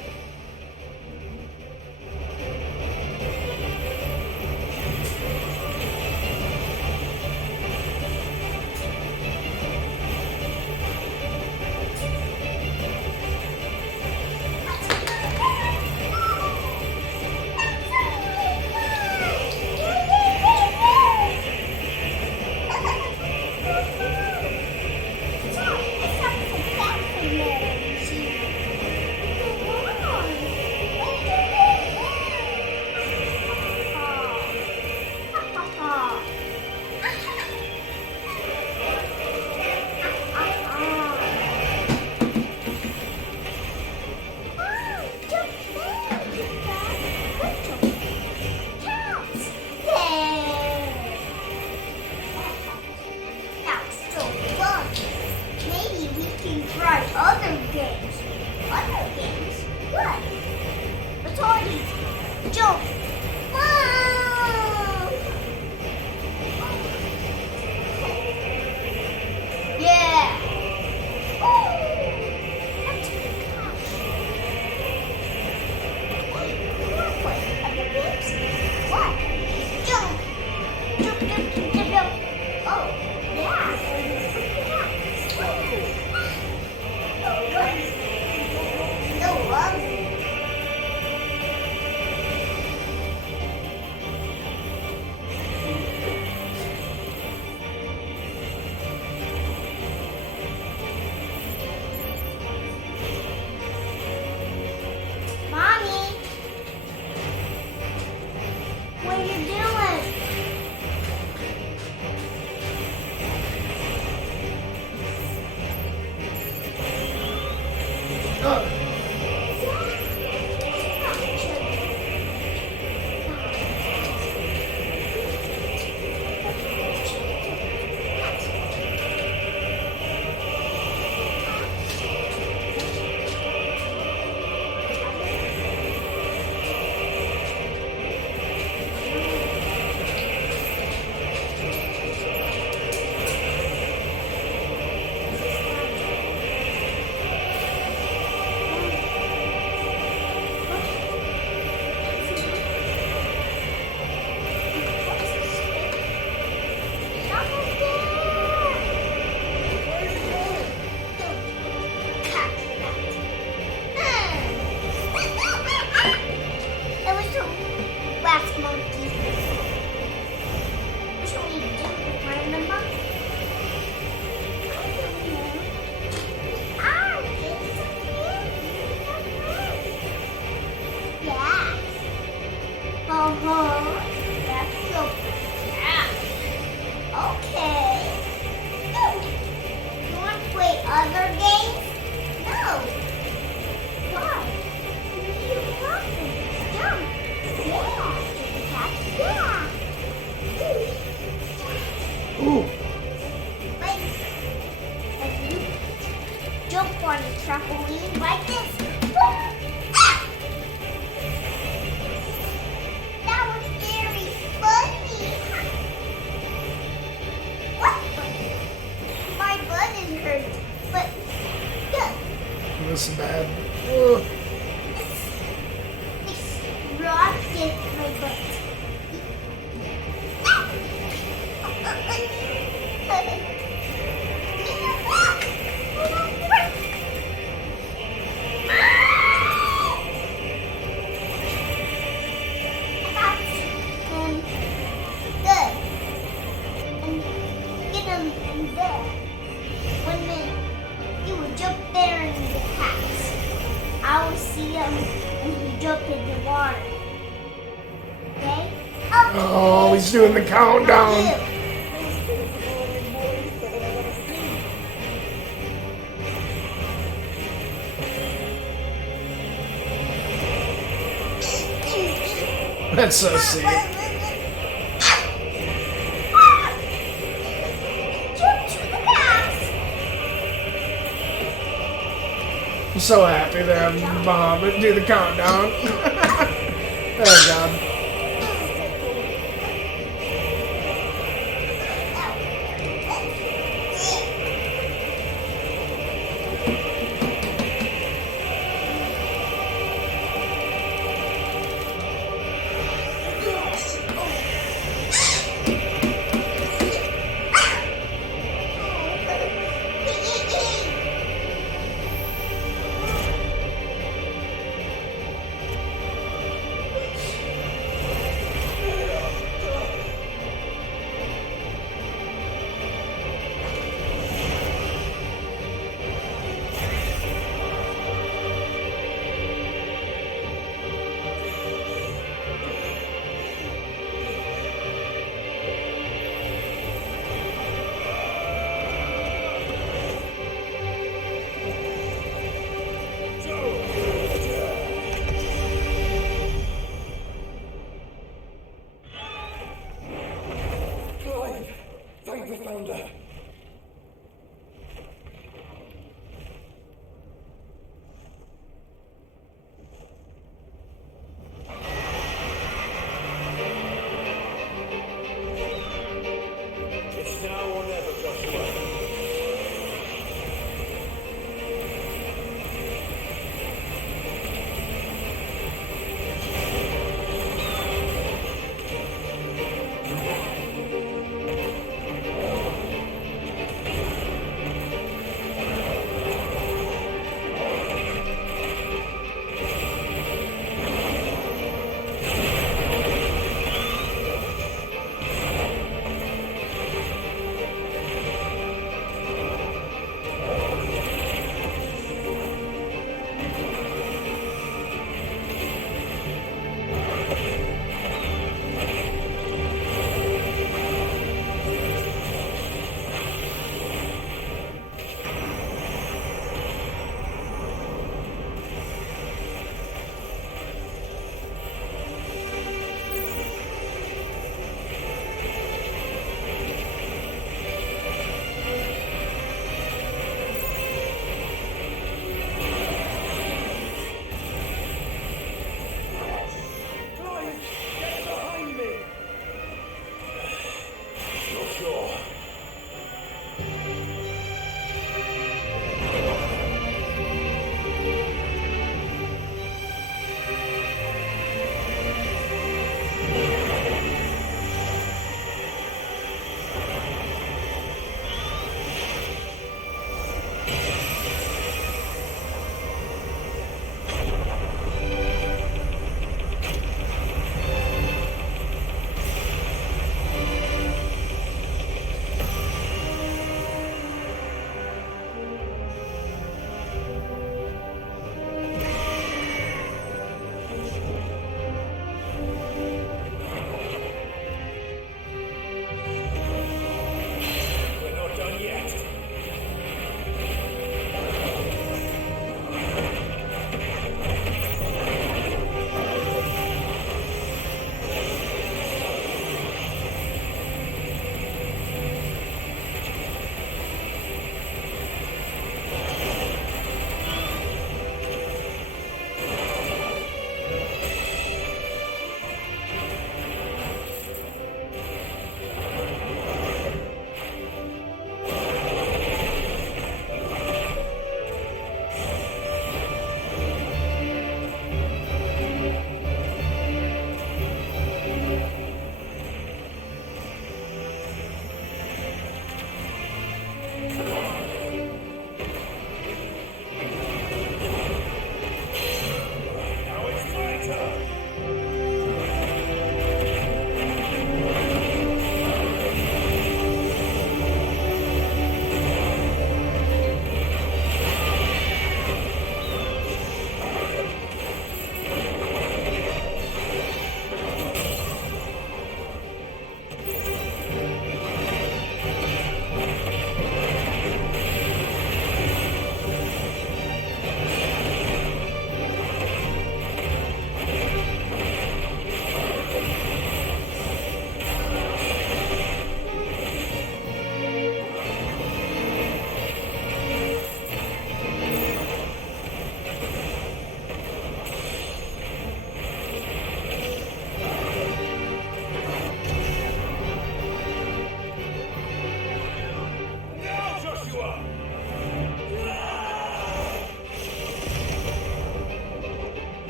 Jump! Whoa! Yeah! What? Jump! Jump, jump, jump, jump, jump. Oh, yeah. Mommy, what are you doing? It was the last monkey. What should we do? Remember? Yeah. That's so bad. Okay. You want to play other games? No. Why? You want to jump. Yeah. Yeah. Ooh. Wait. If you jump on the trampoline like this. That was very funny. What? My butt is hurt. But yeah. This is bad. Ugh. This rod gets my butt. Good. And get him in there. 1 minute. He will jump there in the house. I will see him when he jump in the water. Okay? Oh, he's doing the countdown. That's so sick. I'm so happy to have Mom do the countdown. Oh God.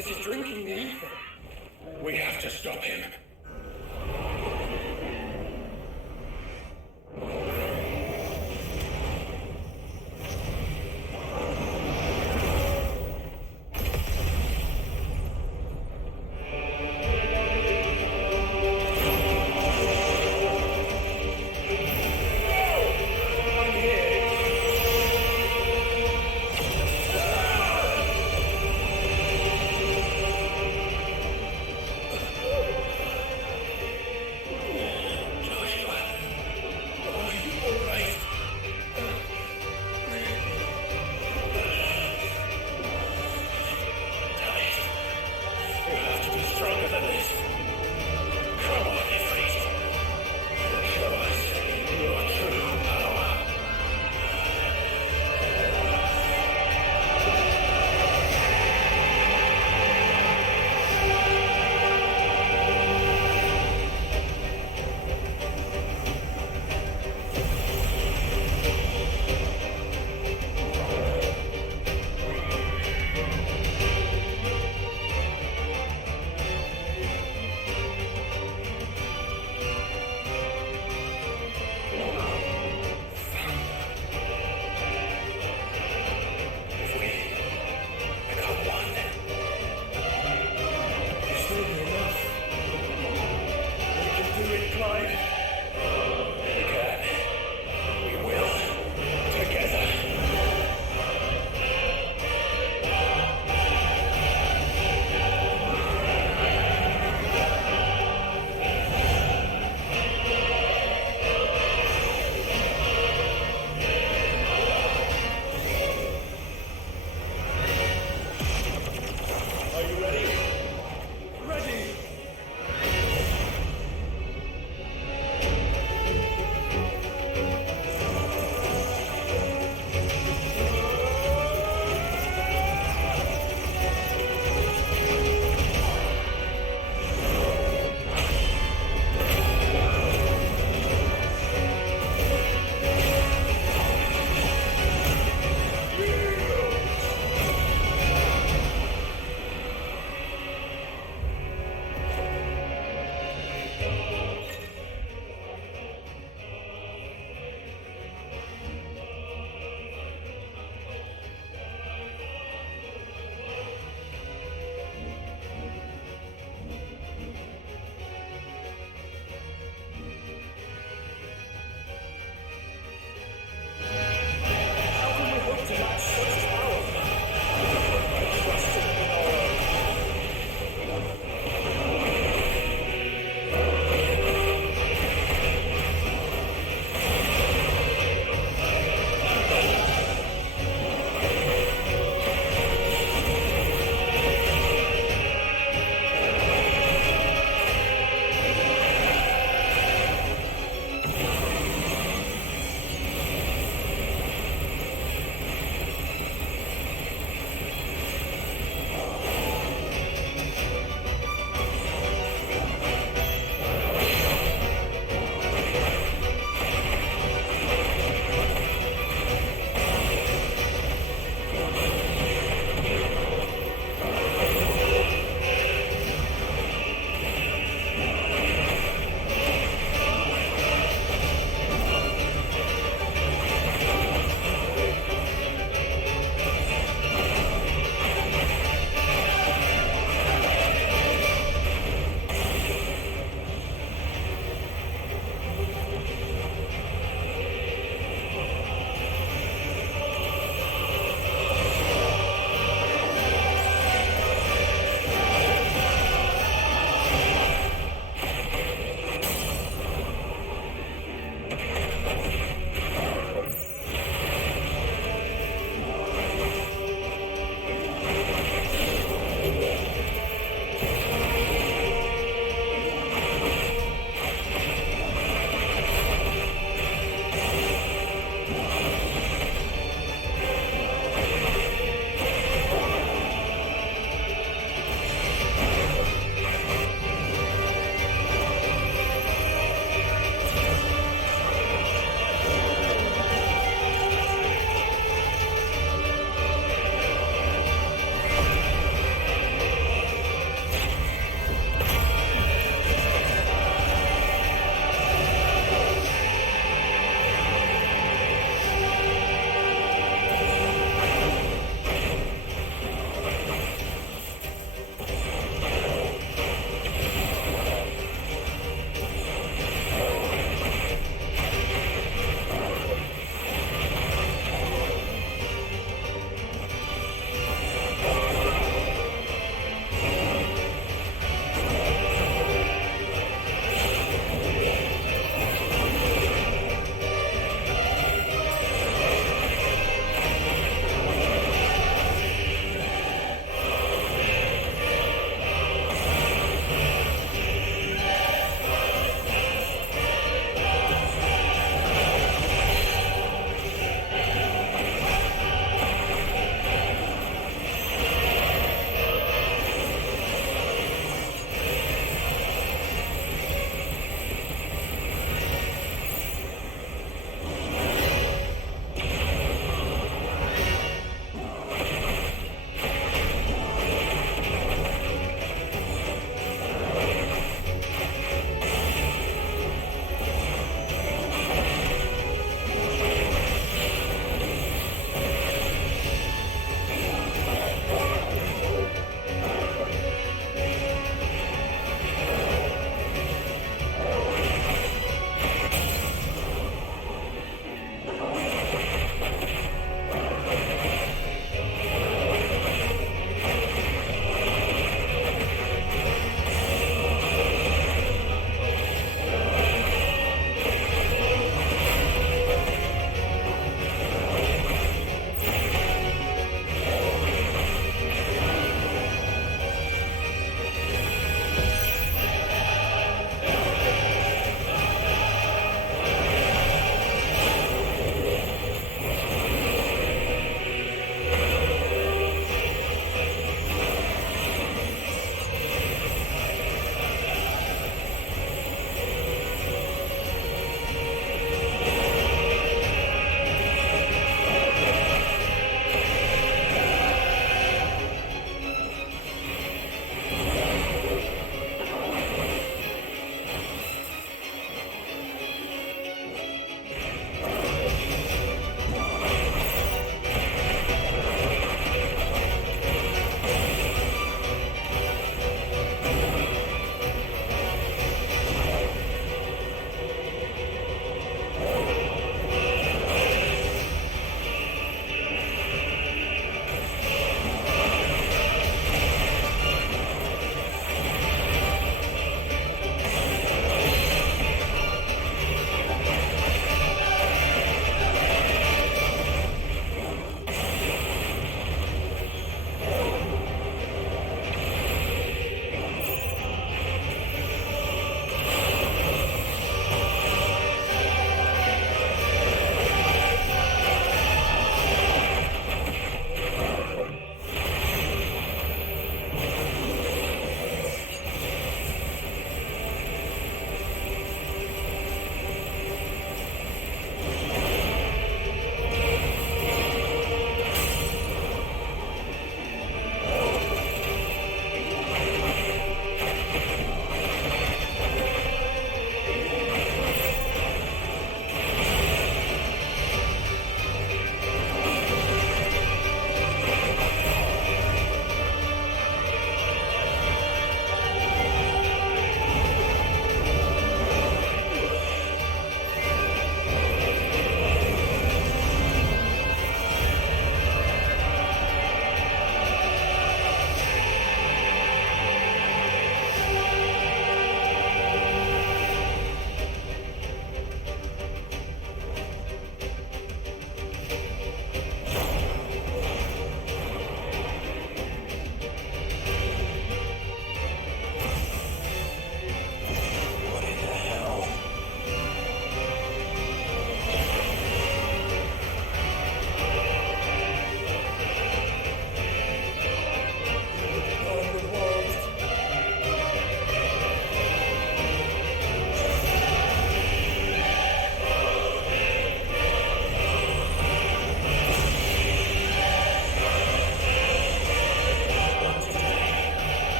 Is he drinking me? We have to stop him.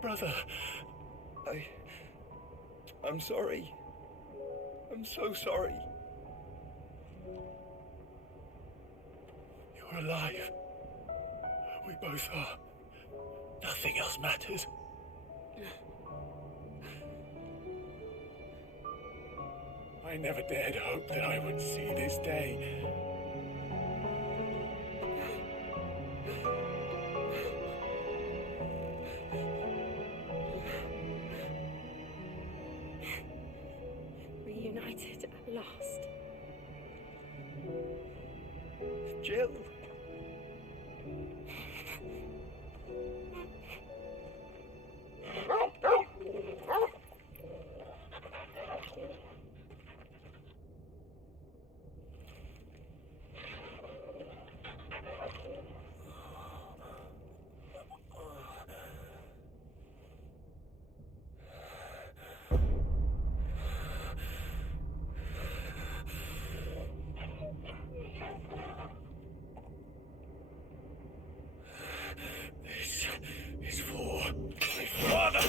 brother. I'm sorry. I'm so sorry. You're alive. We both are. Nothing else matters. I never dared hope that I would see this day. Reunited at last. Jill. This is for my father.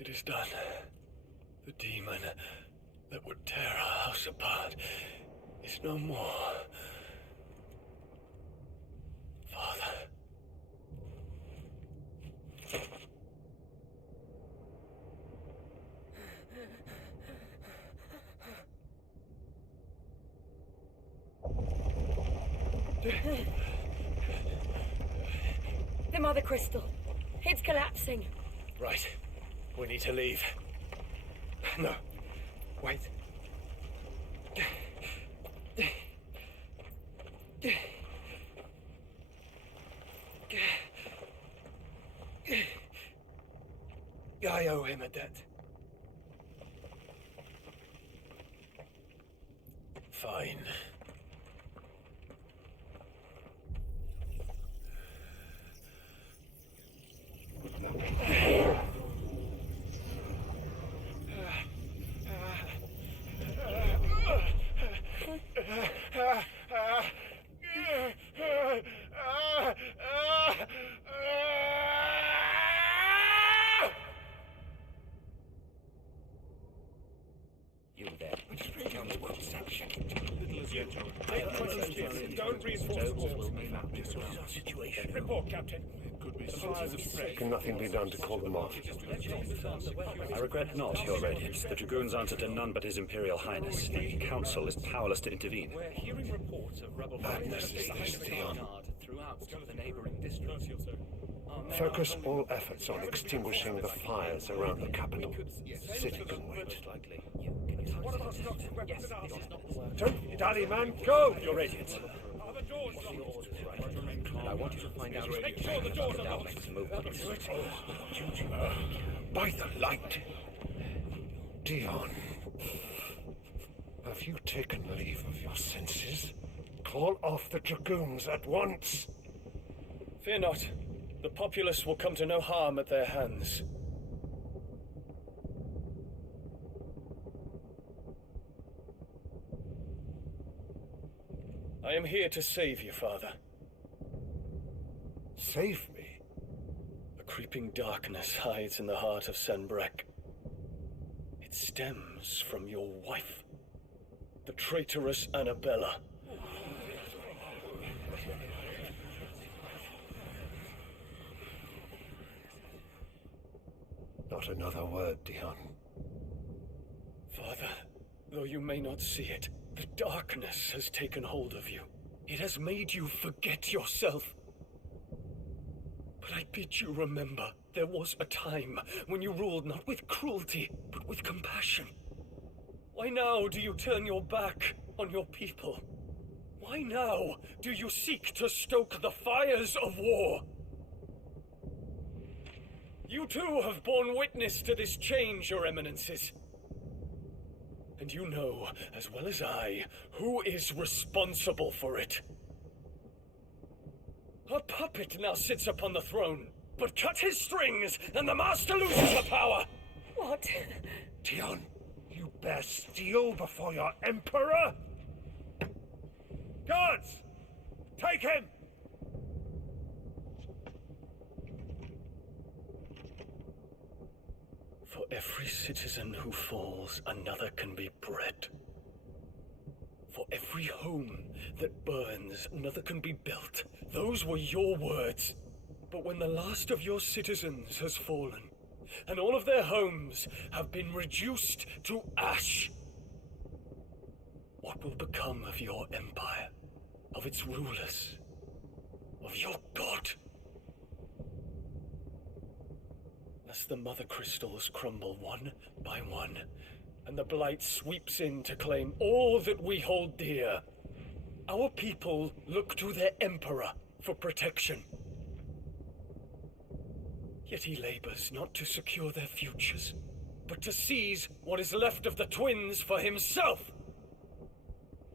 It is done. The demon that would tear our house apart is no more. Father. The Mother Crystal. It's collapsing. Right. We need to leave. No. Wait. I owe him a debt. Fine. You there. Don't reinforce situation. Report, Captain. The fires have spread. Can nothing be done to call them off? I regret not, Your Radiance. The Dragoons answer to none but His Imperial Highness. The Council is powerless to intervene. We're hearing reports of rebel Madness is this, Theon. throughout the neighboring districts. Focus all efforts on extinguishing the fires around the capital. City can wait. What about structured weapons and arms? Don't dally, man. Go! Your Radiance. Are the doors locked? I want you to find out Make sure the doors are locked. By the light. Dion. Have you taken leave of your senses? Call off the Dragoons at once. Fear not. The populace will come to no harm at their hands. I am here to save you, Father. Save me? A creeping darkness hides in the heart of Sanbreque. It stems from your wife, the traitorous Annabella. Not another word, Dion. Father, though you may not see it, the darkness has taken hold of you. It has made you forget yourself. But I bid you remember, There was a time when you ruled not with cruelty, but with compassion. Why now do you turn your back on your people? Why now do you seek to stoke the fires of war? You too have borne witness to this change, Your Eminences. And you know, as well as I, who is responsible for it. A puppet now sits upon the throne, but cut his strings and the master loses the power! What? Dion, you bear steel before your emperor? Guards! Take him! For every citizen who falls, another can be bred. For every home that burns, another can be built. Those were your words. But when the last of your citizens has fallen, and all of their homes have been reduced to ash, what will become of your empire, of its rulers, of your god? As the mother crystals crumble one by one, and the blight sweeps in to claim all that we hold dear, our people look to their emperor for protection. Yet he labors not to secure their futures, but to seize what is left of the twins for himself.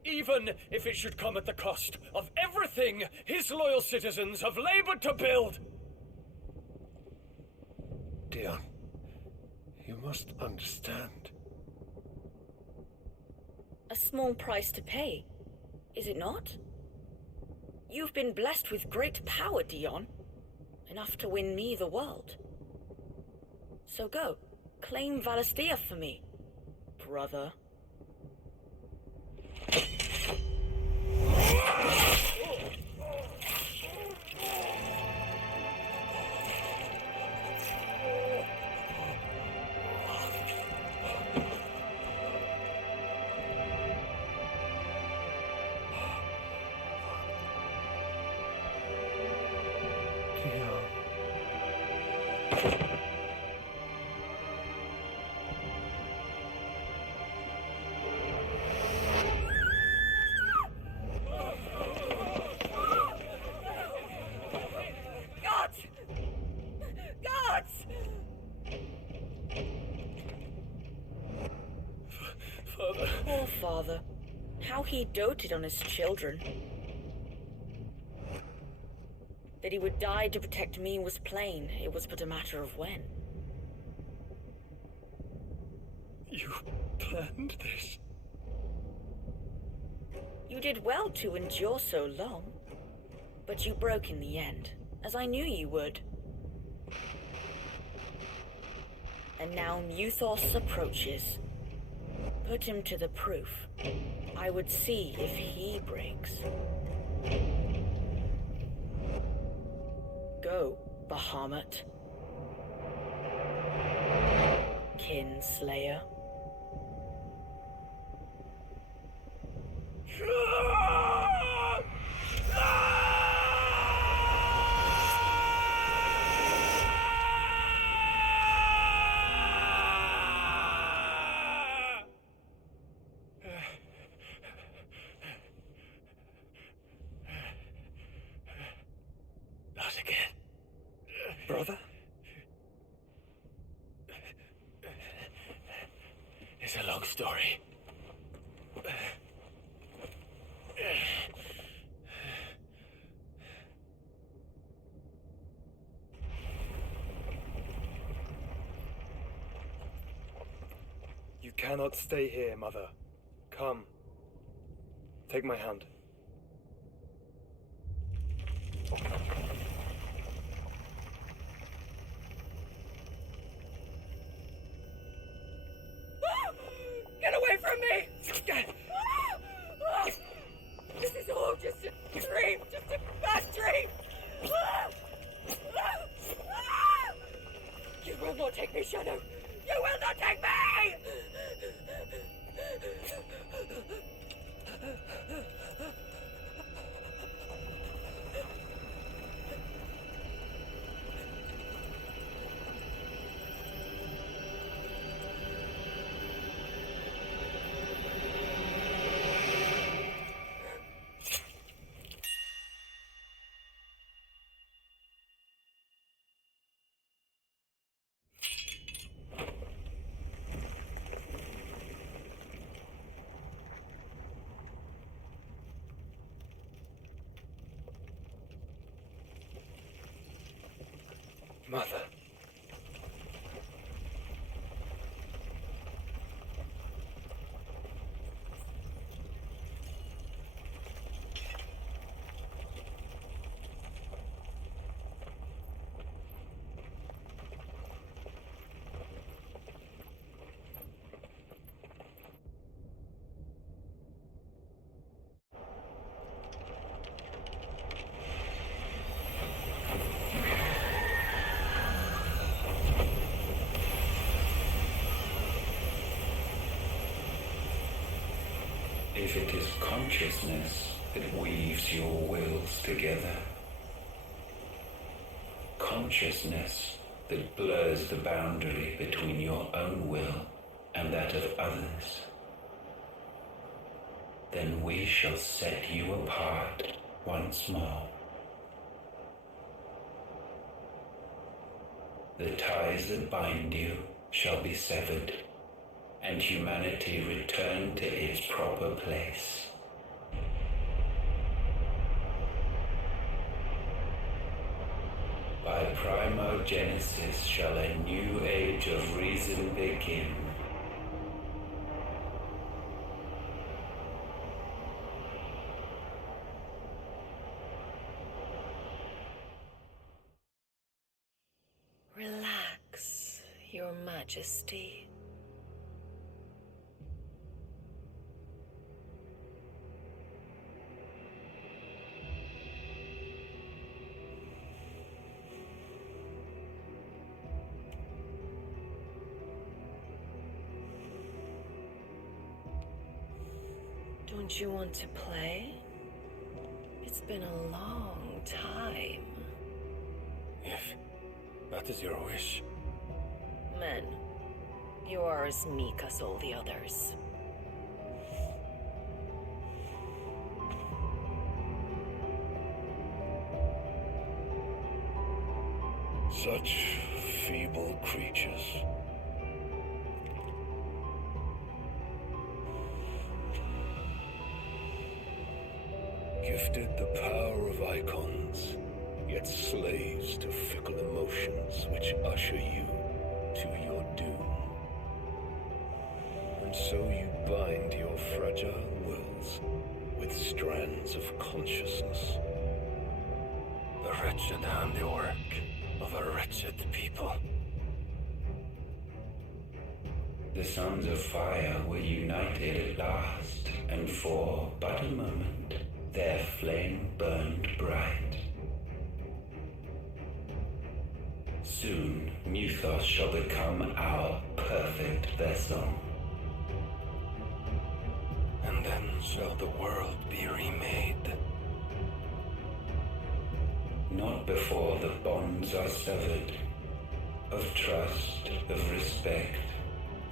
Even if it should come at the cost of everything his loyal citizens have labored to build. Dion, you must understand. A small price to pay, is it not? You've been blessed with great power, Dion. Enough to win me the world. So go, claim Valisthea for me, brother. Poor father. How he doted on his children. That he would die to protect me was plain. It was but a matter of when. You planned this? You did well to endure so long. But you broke in the end, as I knew you would. And now Muthos approaches. Put him to the proof. I would see if he breaks. Go, Bahamut. Kinslayer. Not again. Brother? It's a long story. You cannot stay here, Mother. Come. Take my hand. Get away from me! This is all just a dream, just a bad dream! You will not take me, Shadow! You will not take me! Mother. If it is consciousness that weaves your wills together, consciousness that blurs the boundary between your own will and that of others, then we shall set you apart once more. The ties that bind you shall be severed, and humanity return to its proper place. By primogenesis shall a new age of reason begin. Relax, Your Majesty. Don't you want to play? It's been a long time. If that is your wish. Men, you are as meek as all the others. Such feeble creatures. Gifted the power of icons, yet slaves to fickle emotions which usher you to your doom. And so you bind your fragile wills with strands of consciousness. The wretched handiwork of a wretched people. The sons of fire were united at last, and for but a moment their flame burned bright. Soon Muthos shall become our perfect vessel. And then shall the world be remade. Not before the bonds are severed, of trust, of respect,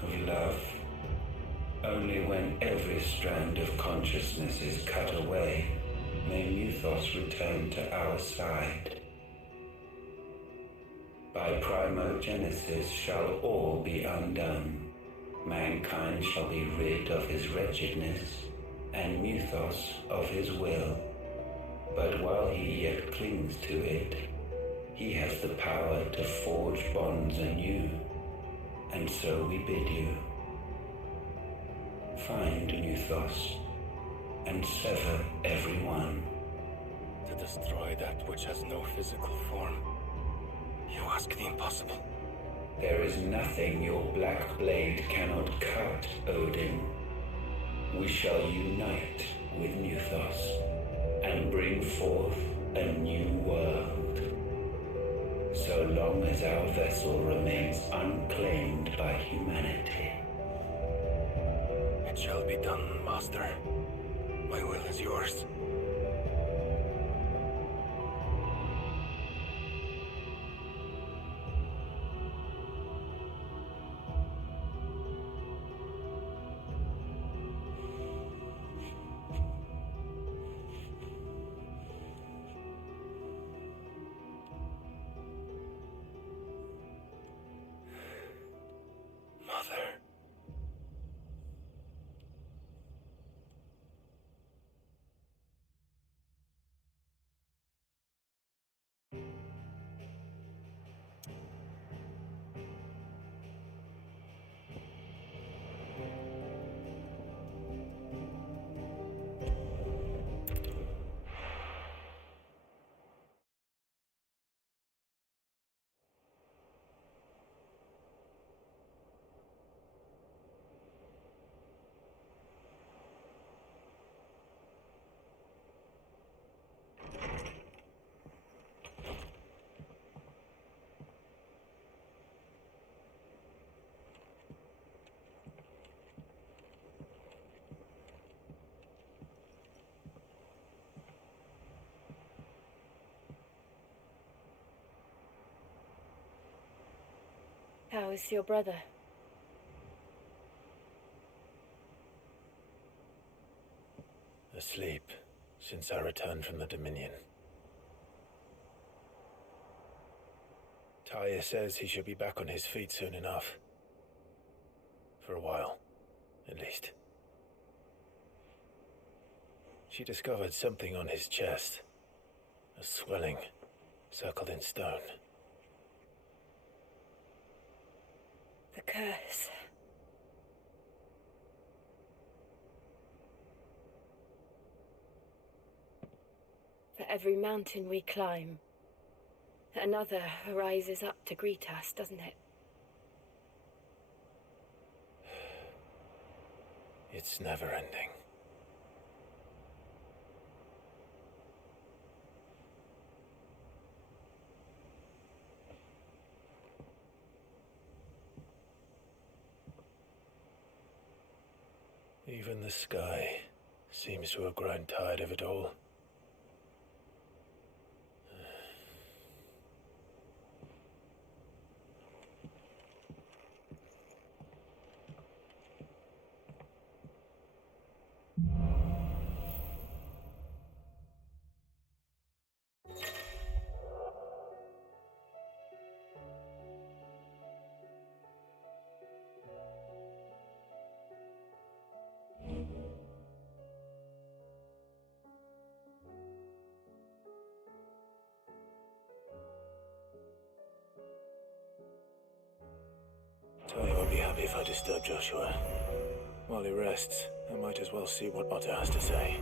of love. Only when every strand of consciousness is cut away, may Muthos return to our side. By primogenesis shall all be undone. Mankind shall be rid of his wretchedness, and Muthos of his will. But while he yet clings to it, he has the power to forge bonds anew, and so we bid you. Find Muthos, and sever everyone. To destroy that which has no physical form. You ask the impossible. There is nothing your black blade cannot cut, Odin. We shall unite with Muthos, and bring forth a new world. So long as our vessel remains unclaimed by humanity. It shall be done, Master. My will is yours. How is your brother? Asleep since I returned from the Dominion. Taya says he should be back on his feet soon enough. For a while, at least. She discovered something on his chest. A swelling, circled in stone. The curse. For every mountain we climb, another rises up to greet us, doesn't it? It's never ending. Even the sky seems to have grown tired of it all. Tony won't be happy if I disturb Joshua. While he rests, I might as well see what Otter has to say.